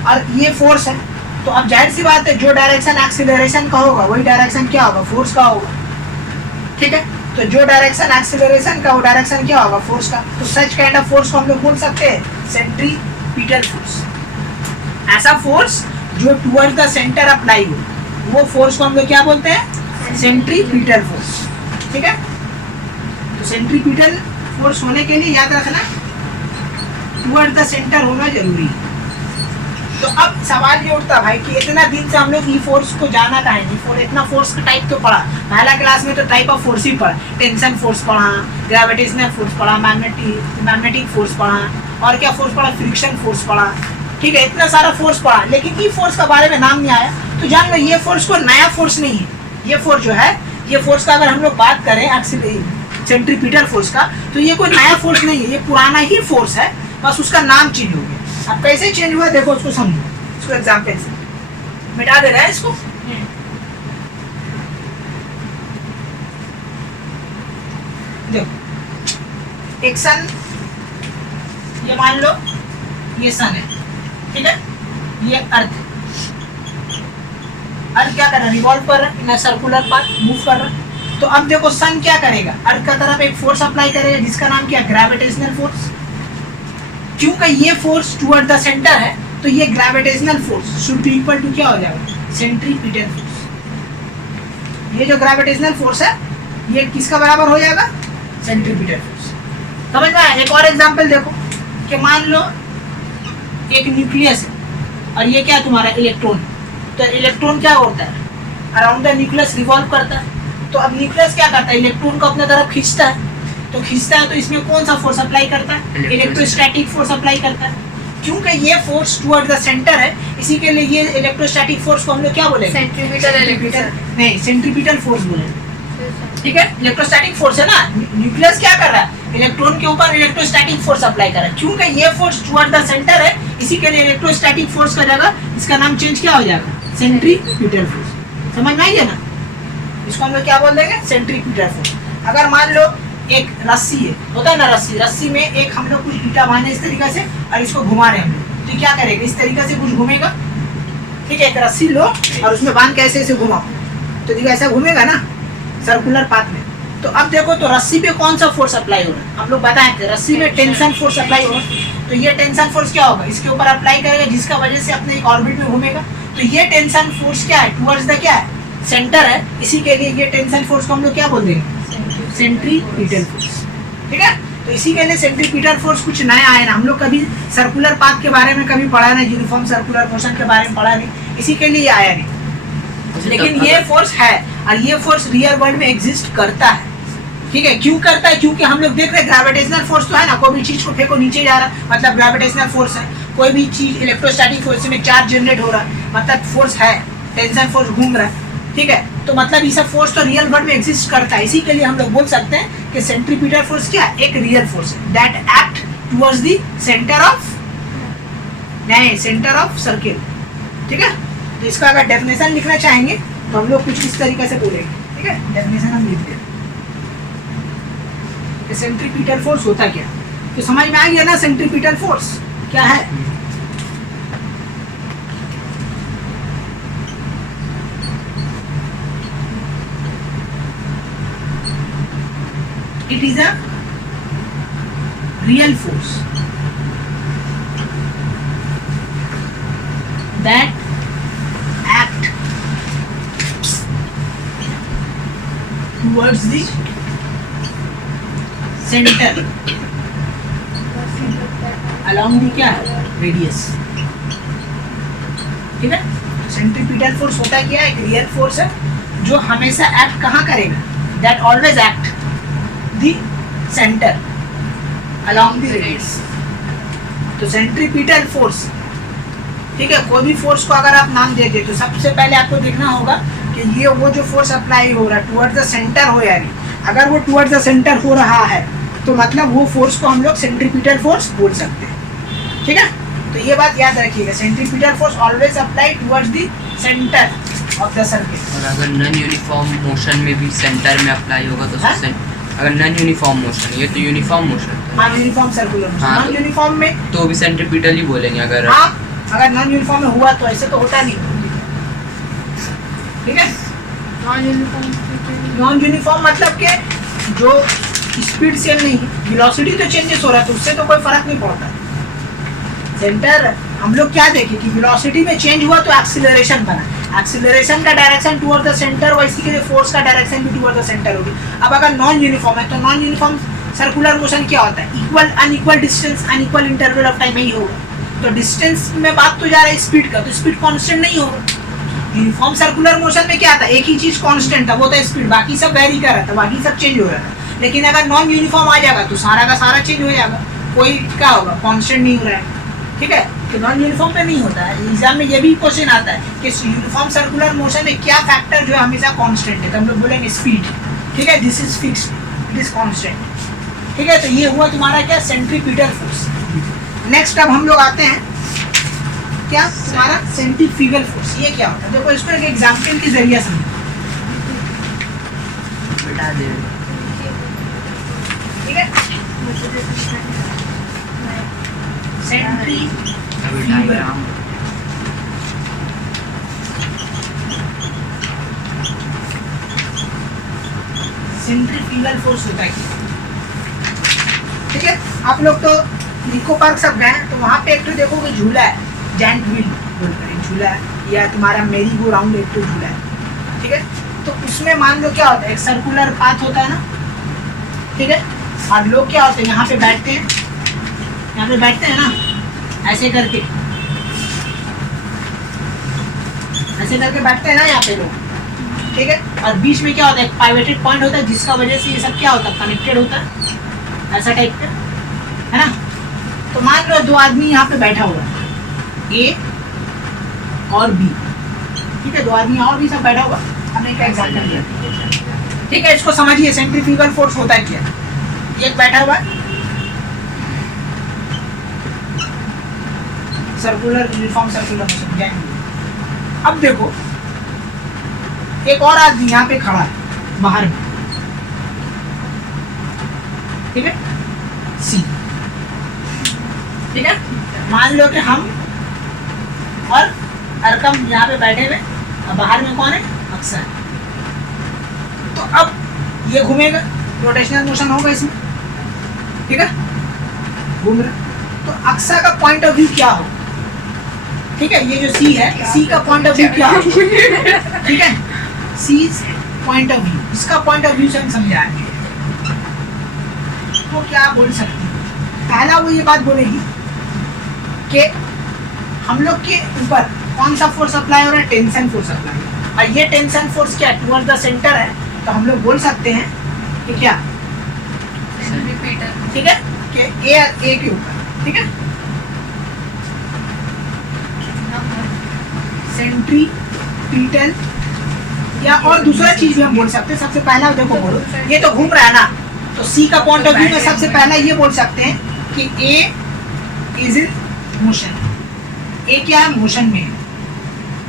और ये फोर्स है, तो अब जाहिर सी बात है जो डायरेक्शन एक्सीलरेशन का होगा वही डायरेक्शन क्या होगा, फोर्स का होगा, ठीक है। तो जो डायरेक्शन एक्सीलरेशन का वो डायरेक्शन क्या होगा, फोर्स का। तो सच काइंड ऑफ फोर्स को हम लोग बोल सकते हैं सेंट्रीपिटल फोर्स। ऐसा फोर्स जो टुवर्ड्स द सेंटर अप्लाई हो वो फोर्स को हम लोग क्या बोलते हैं, सेंट्रीपिटल फोर्स, ठीक है। तो सेंट्रीपिटल फोर्स होने के लिए याद रखना टुवर्ड्स द सेंटर होना जरूरी है। तो अब सवाल ये उठता भाई कि इतना दिन से हम लोग ई फोर्स को जाना का है, फोर इतना फोर्स का टाइप तो पढ़ा, पहला क्लास में तो टाइप ऑफ फोर्स ही पढ़ा, टेंशन फोर्स पढ़ा, ग्रेविटेशनल फोर्स पढ़ा, मैग्नेटिक फोर्स पढ़ा, और क्या फोर्स पढ़ा, फ्रिक्शन फोर्स पढ़ा, ठीक है। इतना सारा फोर्स पढ़ा, लेकिन ई फोर्स का बारे में नाम नहीं आया। तो जान लो ये फोर्स को नया फोर्स नहीं है, ये फोर्स जो है, ये फोर्स का अगर हम लोग बात करें सेंट्रीपिटल फोर्स का, तो ये कोई नया फोर्स नहीं है, ये पुराना ही फोर्स है, बस उसका नाम चेंज हो गया। अब कैसे चेंज हुआ देखो, उसको समझो, इसको एग्जाम्पल से मिटा दे रहा है इसको। देखो एक सन, ये मान लो ये सन है, ठीक है, ये अर्थ क्या कर रहा है, रिवॉल्व कर रहा है इन सर्कुलर पाथ, मूव कर रहा है। तो अब देखो सन क्या करेगा, अर्थ का तरफ एक फोर्स अप्लाई करेगा जिसका नाम क्या, ग्रेविटेशनल फोर्स। क्योंकि ये फोर्स टुवर्ड द सेंटर है तो ये gravitational force should be equal to क्या हो जाएगा, सेंट्रीपिटल फोर्स। ये जो ग्रेविटेशनल फोर्स है ये किसका बराबर हो जाएगा, सेंट्रीपिटल फोर्स। समझ में आया। एक और एग्जांपल देखो कि मान लो एक न्यूक्लियस है और ये क्या तुम्हारा इलेक्ट्रॉन, तो इलेक्ट्रॉन क्या होता है, अराउंड द न्यूक्लियस रिवॉल्व करता है। तो अब न्यूक्लियस क्या करता है, इलेक्ट्रॉन को अपने तरफ खींचता है, तो खींचता है तो इसमें कौन सा फोर्स अप्लाई करता है, इलेक्ट्रोस्टैटिक फोर्स अप्लाई करता है। क्योंकि ये फोर्स टुवर्ड द सेंटर है, इसी के लिए ये इलेक्ट्रोस्टैटिक फोर्स को हम लोग क्या बोलेंगे, नहीं सेंट्रीपिटल फोर्स बोलेंगे, ठीक है। इलेक्ट्रोस्टैटिक फोर्स है ना, न्यूक्लियस क्या कर रहा है, इलेक्ट्रॉन के ऊपर इलेक्ट्रोस्टैटिक फोर्स अप्लाई कर रहा है। क्योंकि ये फोर्स टुवर्ड द सेंटर है, इसी के लिए इलेक्ट्रोस्टैटिक फोर्स का जगह इसका नाम चेंज क्या हो जाएगा, सेंट्रीपिटल फोर्स। समझ में आई है ना, इसको हम लोग क्या बोल देंगे, सेंट्रीपिटल फोर्स। अगर मान लो एक रस्सी है, होता है ना रस्सी में एक हम लोग कुछ ईटा बांधे इस तरीके से और इसको घुमा रहे हैं हम लोग, तो क्या करेगा, इस तरीके से कुछ घूमेगा, ठीक है। एक रस्सी लो और उसमें बांध के ऐसे घुमाओ तो देखो ऐसा घूमेगा ना सर्कुलर पाथ में। तो अब देखो तो रस्सी पे कौन सा फोर्स अप्लाई हो रहा है, हम लोग बताए थे रस्सी में टेंशन फोर्स अप्लाई हो रहा है। तो ये टेंशन फोर्स क्या होगा, इसके ऊपर अप्लाई करेगा जिसका वजह से अपने एक ऑर्बिट में घूमेगा। तो ये टेंशन फोर्स क्या है, टुवर्ड्स द क्या है, सेंटर है, इसी के लिए ये टेंशन फोर्स को हम लोग क्या बोल देंगे, सेंट्रीपिटल फोर्स, ठीक है। तो इसी के लिए सेंट्रीपिटल फोर्स कुछ नया आया ना, हम लोग कभी सर्कुलर पाथ के बारे में कभी पढ़ा नहीं, यूनिफॉर्म सर्कुलर मोशन के बारे में पढ़ा नहीं, इसी के लिए आया नहीं। लेकिन ये फोर्स है और ये फोर्स रियल वर्ल्ड में एग्जिस्ट करता है, ठीक है। क्यों करता है, क्योंकि हम लोग देख रहे हैं ग्रेविटेशनल फोर्स तो है ना, कोई भी चीज को फेंको नीचे जा रहा मतलब ग्रेविटेशनल फोर्स है, कोई भी चीज इलेक्ट्रोस्टैटिक फोर्स में चार्ज जनरेट हो रहा मतलब फोर्स है, टेंशन फोर्स घूम रहा है, ठीक है। तो मतलब ये सब फोर्स तो रियल वर्ल्ड में एग्जिस्ट करता है, इसी के लिए हम लोग बोल सकते हैं कि सेंट्रीपिटल फोर्स क्या है, एक रियल फोर्स है that act towards the centre of circle, ठीक है। तो इसका अगर डेफिनेशन लिखना चाहेंगे तो हम लोग कुछ इस तरीके से बोलेंगे, ठीक है। डेफिनेशन हम लिख दें कि सेंट्रीपिटल फोर्स होता क्या, तो समझ में आ गया ना सेंट्रीपिटल फोर्स क्या है। It is a real force that act towards the center along the क्या रेडियस, ठीक है। सेंट्रीपिटल फोर्स होता क्या है, एक रियल फोर्स है जो हमेशा एक्ट कहाँ करेगा, that always act the centre along the radius। तो सेंट्रीपिटल फोर्स, ठीक है। कोई भी फोर्स को अगर आप नाम दे दे तो सबसे पहले आपको देखना होगा कि ये वो जो फोर्स अप्लाई हो रहा है टुवर्ड्स द सेंटर हो, यानी अगर वो टुवर्ड्स द सेंटर हो रहा है तो मतलब वो फोर्स को हम लोग सेंट्रीपिटल फोर्स बोल सकते हैं, ठीक है। तो ये बात याद रखिएगा, centripetal force always apply towards the centre of the circuit. और अगर नॉन यूनिफॉर्म मोशन में भी सेंटर में अप्लाई होगा तो हाँ? अगर नॉन यूनिफॉर्म मोशन, ये तो यूनिफॉर्म मोशन हाँ, यूनिफॉर्म सर्कुलर मोशन। हाँ, नॉन यूनिफॉर्म में तो भी सेंट्रीपिटल ही बोलेंगे अगर। हाँ, अगर नॉन यूनिफॉर्म में हुआ तो ऐसे तो होता नहीं, ठीक है। नॉन यूनिफॉर्म मतलब कि जो स्पीड सेम नहीं, वेलोसिटी तो चेंजेस हो रहा है तो उससे तो कोई फर्क नहीं पड़ता। सेंटर हम लोग क्या देखें कि वेलोसिटी में चेंज हुआ तो एक्सीलरेशन बना, एक्सीलरेशन का डायरेक्शन टुवर्ड द सेंटर, वैसे के फोर्स का डायरेक्शन भी टुवर्ड द सेंटर होगी। अब अगर नॉन यूनिफॉर्म है तो नॉन यूनिफॉर्म सर्कुलर मोशन क्या होता है, equal unequal distance unequal interval of time ही होगा। तो डिस्टेंस में बात तो जा रहा है स्पीड का, तो स्पीड कांस्टेंट नहीं होगा। यूनिफॉर्म सर्कुलर मोशन में क्या था, एक ही चीज कांस्टेंट था, वो था स्पीड, बाकी सब वेरी कर रहा था, बाकी सब चेंज हो रहा था। लेकिन अगर नॉन यूनिफॉर्म आ जाएगा तो सारा का सारा चेंज हो जाएगा, कोई क्या होगा, कांस्टेंट नहीं हो रहा है, ठीक है। तो नॉन यूनिफॉर्म पे नहीं होता है। एग्जाम में ये भी क्वेश्चन आता है कि यूनिफॉर्म सर्कुलर मोशन में क्या फैक्टर जो है हमेशा कांस्टेंट है, तो हम लोग बोलेंगे स्पीड, ठीक है। This is fixed, it is constant, ठीक है। तो ये हुआ तुम्हारा क्या, सेंट्रीपिटल फोर्स। नेक्स्ट अब हम लोग आते हैं क्या, तुम्हारा सेंट्रीफ्यूगल फोर्स। ये क्या होता है, देखो इसको एक एग्जांपल के जरिए समझो, बता दे। ठीक है। अभी सेंट्रीफ्यूगल डायग्राम सेंट्रीफ्यूगल फोर्स होता है, ठीक है। आप लोग तो निको पार्क सब गए तो वहाँ पे एक तो देखोगे झूला है, जैंट व्हील बोलकर एक झूला है, या तुम्हारा मेरी गो राउंड एक तो झूला है, ठीक है। तो उसमें मान लो क्या होता है, एक सर्कुलर पाथ होता है ना, ठीक है। और लोग क्या होते हैं, यहाँ पे बैठते हैं, यहाँ पे बैठते हैं ना, ऐसे करके बैठते हैं ना यहाँ पे लोग, ठीक है। और बीच में क्या होता है, एक पाइवेटेड पॉइंट होता है जिसका वजह से ये सब क्या होता है, कनेक्टेड होता है, ऐसा टाइप का, है ना। तो मान लो दो आदमी यहाँ पे बैठा हुआ है, ए और बी, ठीक है। दो आदमी और भी सब बैठा हुआ, हमने क्या एग्जाम्पल दिया, ठीक है। इसको समझिए, सेंट्रीफ्यूगल फोर्स होता है क्या। एक बैठा हुआ है, सर्कुलर यूनिफॉर्म सर्कुलर मोशन। अब देखो एक और आदमी यहाँ पे खड़ा है बाहर में, ठीक है, सी, ठीक है। मान लो कि हम और अरकम यहाँ पे बैठे हुए, और बाहर में कौन है, अक्सा है। तो अब ये घूमेगा, रोटेशनल मोशन होगा इसमें, ठीक है, घूम रहा। तो अक्सा का पॉइंट ऑफ व्यू क्या हो, ठीक है। ये जो सी है, सी का पॉइंट ऑफ व्यू क्या हो, ठीक है, सी पॉइंट ऑफ व्यू, इसका पॉइंट ऑफ व्यू से हम समझाएंगे। तो क्या बोल सकते हैं, पहला वो ये बात बोलेगी कि हम लोग के ऊपर कौन सा फोर्स अप्लाई हो रहा है, टेंशन फोर्स अप्लाई हो रहा है। और ये टेंशन फोर्स क्या टुवर्ड द सेंटर है, तो हम लोग बोल सकते हैं कि क्या, ठीक है, कि ए के ऊपर, ठीक है, सेंट्रीपिटल, या और दूसरा चीज भी हम बोल सकते हैं। सबसे पहला देखो बोलो, ये तो घूम रहा है ना, तो सी का पॉइंट ऑफ व्यू में सबसे पहला ये बोल सकते हैं कि ए इज इन मोशन, ए क्या है, मोशन में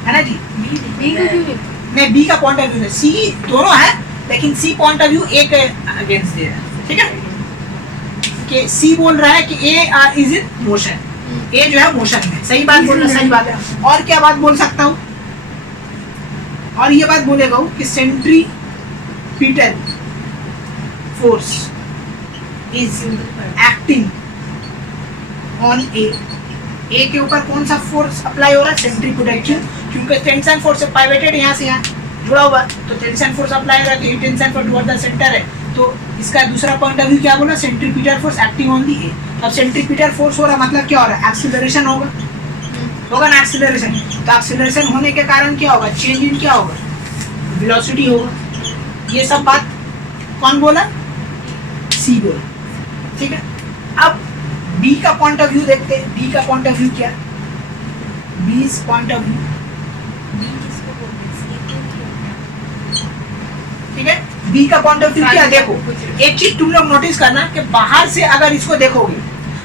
है ना जी। नहीं, बी का पॉइंट ऑफ व्यू है, सी दोनों है, लेकिन सी पॉइंट ऑफ व्यू ए के अगेंस्ट दे रहा है, ठीक है। कि सी बोल रहा है कि ए इज इन मोशन, ए जो है मोशन में, सही बात बोल रहा है, सही बात है। और क्या बात बोल सकता हूँ, और ये बात बोलेगा कि centripetal force is acting on A के ऊपर कौन सा फोर्स अप्लाई हो रहा है, सेंट्रीपिटल, क्योंकि टेंशन फोर्स से पाइवेटेड यहाँ से यहाँ जुड़ा हुआ, तो टेंशन फोर्स अप्लाई हो रहा है, तो ये tension force toward the centre है। तो इसका दूसरा पॉइंट ऑफ व्यू क्या बोला, centripetal force acting on the A. अब सेंट्रीपिटल फोर्स हो रहा मतलब क्या हो रहा है, एक्सीलरेशन होगा ना, एक्सीलरेशन। तो एक्सीलरेशन होने के कारण क्या होगा, चेंज इन क्या होगा, वेलोसिटी होगा। ये सब बात कौन बोला, सी बोला, ठीक है। अब बी का पॉइंट ऑफ व्यू देखते हैं, बी का पॉइंट ऑफ व्यू क्या, बी पॉइंट ऑफ व्यू, ठीक है। बी का पॉइंट ऑफ व्यू क्या, देखो एक चीज तुम लोग नोटिस करना कि बाहर से अगर इसको देखोगे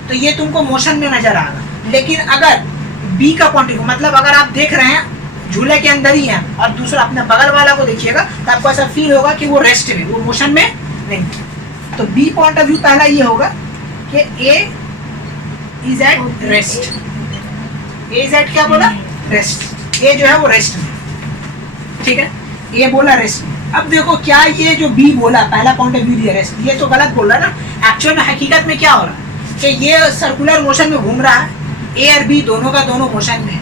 तो ये तुमको मोशन में नजर आएगा, लेकिन अगर बी का पॉइंट ऑफ व्यू मतलब अगर आप देख रहे हैं झूले के अंदर ही है और दूसरा अपने बगल वाला को देखिएगा तो आपको ऐसा फील होगा कि वो रेस्ट में, वो मोशन में नहीं। तो बी पॉइंट ऑफ व्यू पहला ये होगा कि A is at rest, A is at क्या बोला, रेस्ट, ए जो है वो रेस्ट में, ठीक है, ए बोला रेस्ट में। अब देखो क्या ये जो बी बोला पहला पॉइंट ऑफ व्यू दिया रेस्ट, ये तो गलत बोल रहा है ना। एक्चुअल में हकीकत में क्या हो रहा है कि ये सर्कुलर मोशन में घूम रहा है, ए और बी दोनों का दोनों मोशन में है,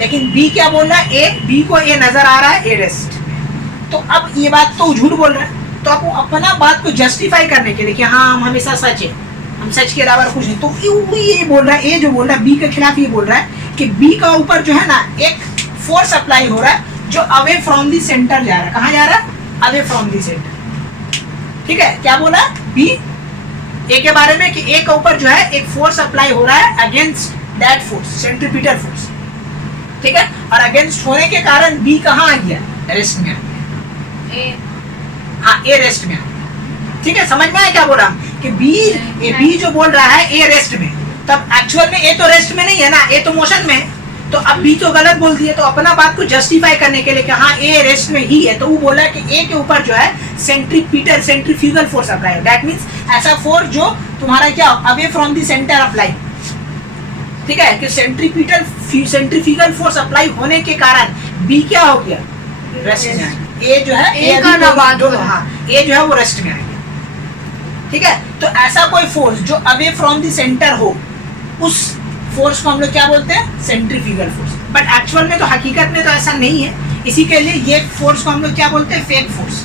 लेकिन बी क्या बोल रहा है, ए बी को ए नजर आ रहा है ए रेस्ट। तो अब ये बात तो झूठ बोल रहा है, तो आपको अपना बात को जस्टिफाई करने के लिए कि हाँ हम हमेशा सच है, हम सच के अलावा कुछ नहीं, तो ये बोल रहा है, ए जो बोल रहा है बी के खिलाफ ये बोल रहा है कि बी का ऊपर जो है ना एक फोर्स अप्लाई हो रहा है जो अवे फ्रॉम दी सेंटर जा रहा है। कहाँ जा रहा है, अवे फ्रॉम दी सेंटर, ठीक है। क्या बोला बी ए के बारे में कि ए के ऊपर जो है एक फोर्स अप्लाई हो रहा है against that force, centripetal force, ठीक है। और अगेंस्ट होने के कारण बी कहाँ आ गया, रेस्ट में आ गया, हाँ ए रेस्ट में आ गया, ठीक है। समझ में आया क्या बोला कि बी जो बोल रहा है ए रेस्ट में, तब एक्चुअल में ए तो रेस्ट में नहीं है ना, ए तो मोशन में है, तो अब बी तो गलत बोल दिए। तो अपना बात को जस्टिफाई करने के लिए कि हाँ ए रेस्ट में ही है, तो वो बोला कि ए के ऊपर जो है सेंट्रीफ्यूगल फोर्स अप्लाई है, दैट मींस ऐसा फोर्स जो तुम्हारा क्या away from the centre apply, ठीक है, कि सेंट्रीफ्यूगल फोर्स अप्लाई होने के कारण बी क्या हो गया, रेस्ट में आ गया। ए जो है ए का दोनों, हाँ ए जो है वो रेस्ट में आ गया, ठीक है। तो ऐसा कोई फोर्स जो अवे फ्रॉम द सेंटर हो, उस फोर्स को हम लोग क्या बोलते हैं, सेंट्रीफ्यूगल फोर्स। बट एक्चुअल में तो हकीकत में तो ऐसा नहीं है, इसी के लिए ये फोर्स को हम लोग क्या बोलते हैं, फेक फोर्स।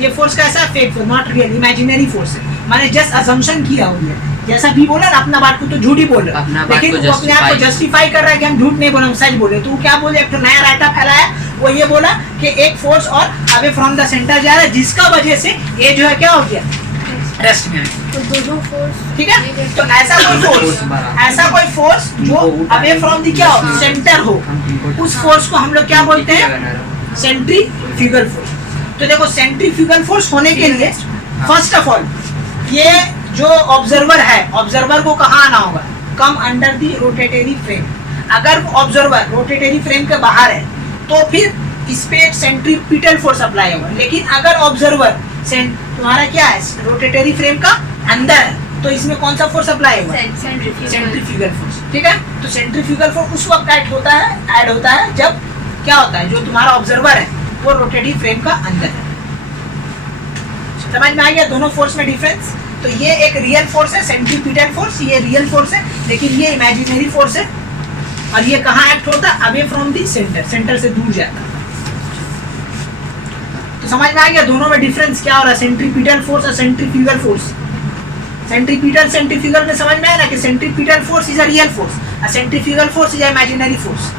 ये फोर्स कैसा है, fake force, not real, imaginary force है, मैंने जस्ट अजम्पशन किया हुआ है। जैसा भी बोला ना अपना बात को तो झूठ ही बोल रहा है, लेकिन वो अपने आप को जस्टिफाई कर रहा है कि हम झूठ नहीं बोले, हम सच बोले। तो वो क्या बोले, एक तो नया राइटा फैलाया, वो ये बोला कि एक फोर्स और अवे फ्रॉम द सेंटर जा रहा है, जिसका वजह से ये जो है क्या हो गया, रेस्ट में, तो दोनों फोर्स, ठीक है। तो ऐसा कोई फोर्स जो अवे फ्रॉम द क्या हो, सेंटर हो, उस फोर्स को हम लोग क्या बोलते हैं, सेंट्रीफ्यूगल फोर्स। तो देखो सेंट्रीफ्यूगल फोर्स होने के लिए फर्स्ट ऑफ ऑल ये जो ऑब्जर्वर है, ऑब्जर्वर को कहाँ आना होगा, come under the rotatory frame. अगर ऑब्जर्वर रोटेटरी फ्रेम के बाहर है तो फिर इस पे सेंट्रीपिटल फोर्स अप्लाई होगा, लेकिन अगर ऑब्जर्वर तुम्हारा क्या है, रोटेटरी फ्रेम का अंदर है, तो इसमें कौन सा फोर्स अप्लाई होगा, सेंट्रीफ्यूगल फोर्स, ठीक है। तो सेंट्रीफ्यूगल फोर्स उस वक्त ऐड होता है जब क्या होता है, जो तुम्हारा ऑब्जर्वर है वो रोटेटरी फ्रेम का अंदर है। समझ में आ गया दोनों फोर्स में डिफरेंस। तो ये एक रियल फोर्स है सेंट्रीपिटल फोर्स, ये रियल फोर्स है, लेकिन ये इमेजिनरी फोर्स है, और ये कहाँ एक्ट होता है, away from the centre, centre से दूर जाता है। तो समझ में आ गया दोनों में डिफरेंस क्या हो रहा है, सेंट्रीपिटल फोर्स और सेंट्रीफ्यूगल फोर्स। सेंट्रीफ्यूगल में समझ में आया ना कि centripetal force is a real force, और centrifugal force is a imaginary force,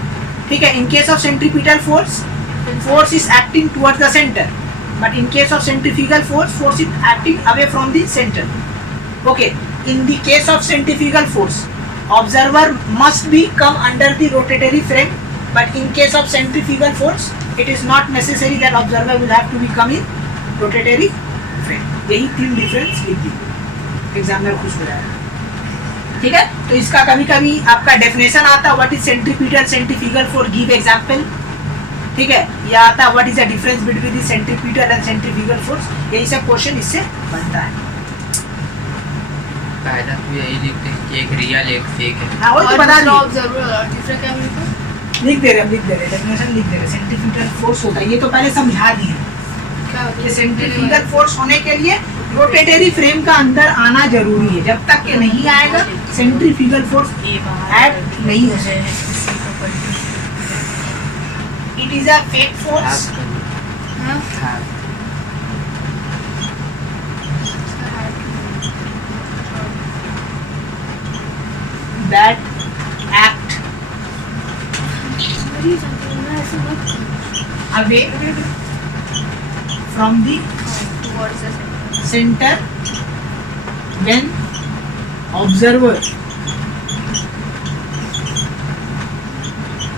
ठीक है। In case of centripetal force is acting towards the centre, but in case of centrifugal force is acting away from the center. Okay, in the case of centrifugal force, observer must be come under the rotatory frame, but in case of centrifugal force it is not necessary that observer will have to be come in rotatory frame. यही तीन डिफरेंस लिख दी, एग्जामिनर खुश हो जाएगा, ठीक है। तो इसका कभी कभी आपका डेफिनेशन आता है, what is centripetal centrifugal force, give example, ठीक है। या आता है what is the difference between the centripetal and centrifugal force, यही सब क्वेश्चन इससे बनता है। कायदा तो यही लिखते हैं कि एक रियल एक फेक है। हाँ वो तो बता दिए, ऑब्जर्वर दूसरा क्या मिलता, लिख दे रहे डेफिनेशन लिख दे रहे। सेंट्रीफ्यूगल फोर्स होता है, ये तो पहले समझा दिए क्या होता कि है, सेंट्रीफ्यूगल फोर्स होने के लिए रोटेटरी फ्रेम का अंदर आना जरूरी है, जब तक कि नहीं आएगा सेंट्रीफ्यूगल फोर्स एक्ट नहीं हो सकता। It is a fake force that act away from the center when observer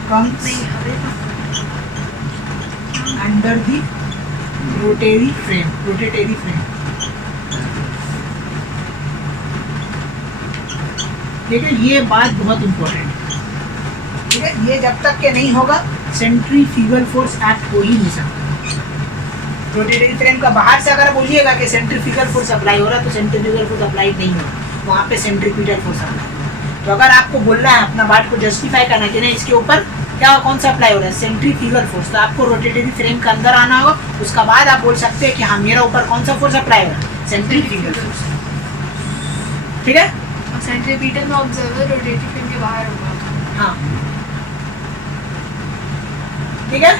comes under the rotatory frame ठीक है, ये बात बहुत इंपॉर्टेंट है। ठीक है, ये जब तक के नहीं होगा सेंट्रीफ्यूगल फोर्स एक्ट हो ही नहीं सकता। रोटेटरी फ्रेम का बाहर से अगर बोलिएगा कि सेंट्रीफ्यूगल फोर्स अप्लाई हो रहा है तो सेंट्रीफ्यूगल फोर्स अप्लाई नहीं होगा, वहाँ पे सेंट्रीपिटल फोर्स अप्लाई होगा। तो अगर आपको बोलना है अपना बात को जस्टिफाई करना कि नहीं इसके ऊपर क्या कौन सा अप्लाई हो रहा है, सेंट्रीफ्यूगल फोर्स, तो आपको रोटेटरी फ्रेम के अंदर आना होगा। उसका बाद आप बोल सकते हैं कि हाँ मेरा ऊपर कौन सा फोर्स अप्लाई हो रहा है, सेंट्रीफ्यूगल फोर्स। ठीक है, सेंट्रीपिटल में ऑब्जर्वर रोटेटरी फ्रेम के बाहर होगा। हाँ ठीक है,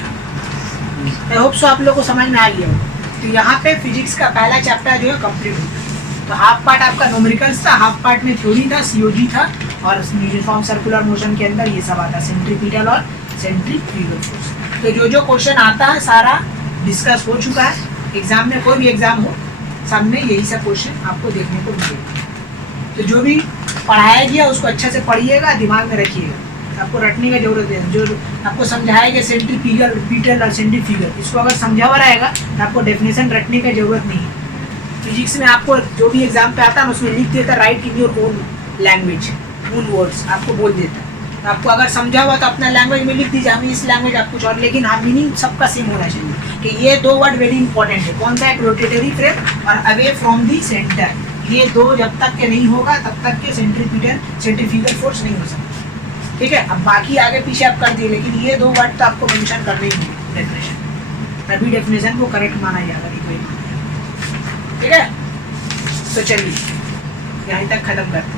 आई होप सो आप लोगों को समझ में आ गया होगा। तो यहाँ पे फिजिक्स का पहला चैप्टर जो है कंप्लीट हो गया। तो हाफ पार्ट आपका न्यूमेरिकल्स था, हाफ पार्ट में थ्योरी था, सीओजी था, और यूनिफॉर्म सर्कुलर मोशन के अंदर ये सब आता है, सेंट्रीपिटल और सेंट्रीफ्यूगल फोर्स। तो जो जो क्वेश्चन आता है सारा डिस्कस हो चुका है। एग्जाम में कोई भी एग्जाम हो, सब में यही सब क्वेश्चन आपको देखने को मिलेगा। तो जो भी पढ़ाया गया उसको अच्छे से पढ़िएगा, दिमाग में रखिएगा, आपको रटने की जरूरत है। जो आपको समझाया गया सेंट्रीपिटल और सेंट्रीफ्यूगल, इसको अगर समझा हुआ रहेगा तो आपको डेफिनेशन रटने की जरूरत नहीं है। फिजिक्स में आपको जो भी एग्जाम पे आता है उसमें लिख देता है right in your own language, own words, आपको बोल देता है। तो आपको अगर समझा हुआ तो अपना लैंग्वेज में लिख दीजिए, हमें इस लैंग्वेज आप कुछ और, लेकिन हाँ मीनिंग सबका सेम होना चाहिए कि ये दो वर्ड वेरी इंपॉर्टेंट है। कौन सा, एक रोटेटरी फ्रेम और अवे फ्रॉम दी सेंटर, ये दो जब तक के नहीं होगा तब तक के सेंट्रीफ्यूगल फोर्स नहीं हो सकता। ठीक है, अब बाकी आगे पीछे आप कर दिए, लेकिन ये दो वर्ड तो आपको मेंशन करने ही होंगे डेफिनेशन, तभी डेफिनेशन को करेक्ट माना जाएगा इक्वेशन। ठीक है, तो चलिए यहीं तक खत्म करते हैं।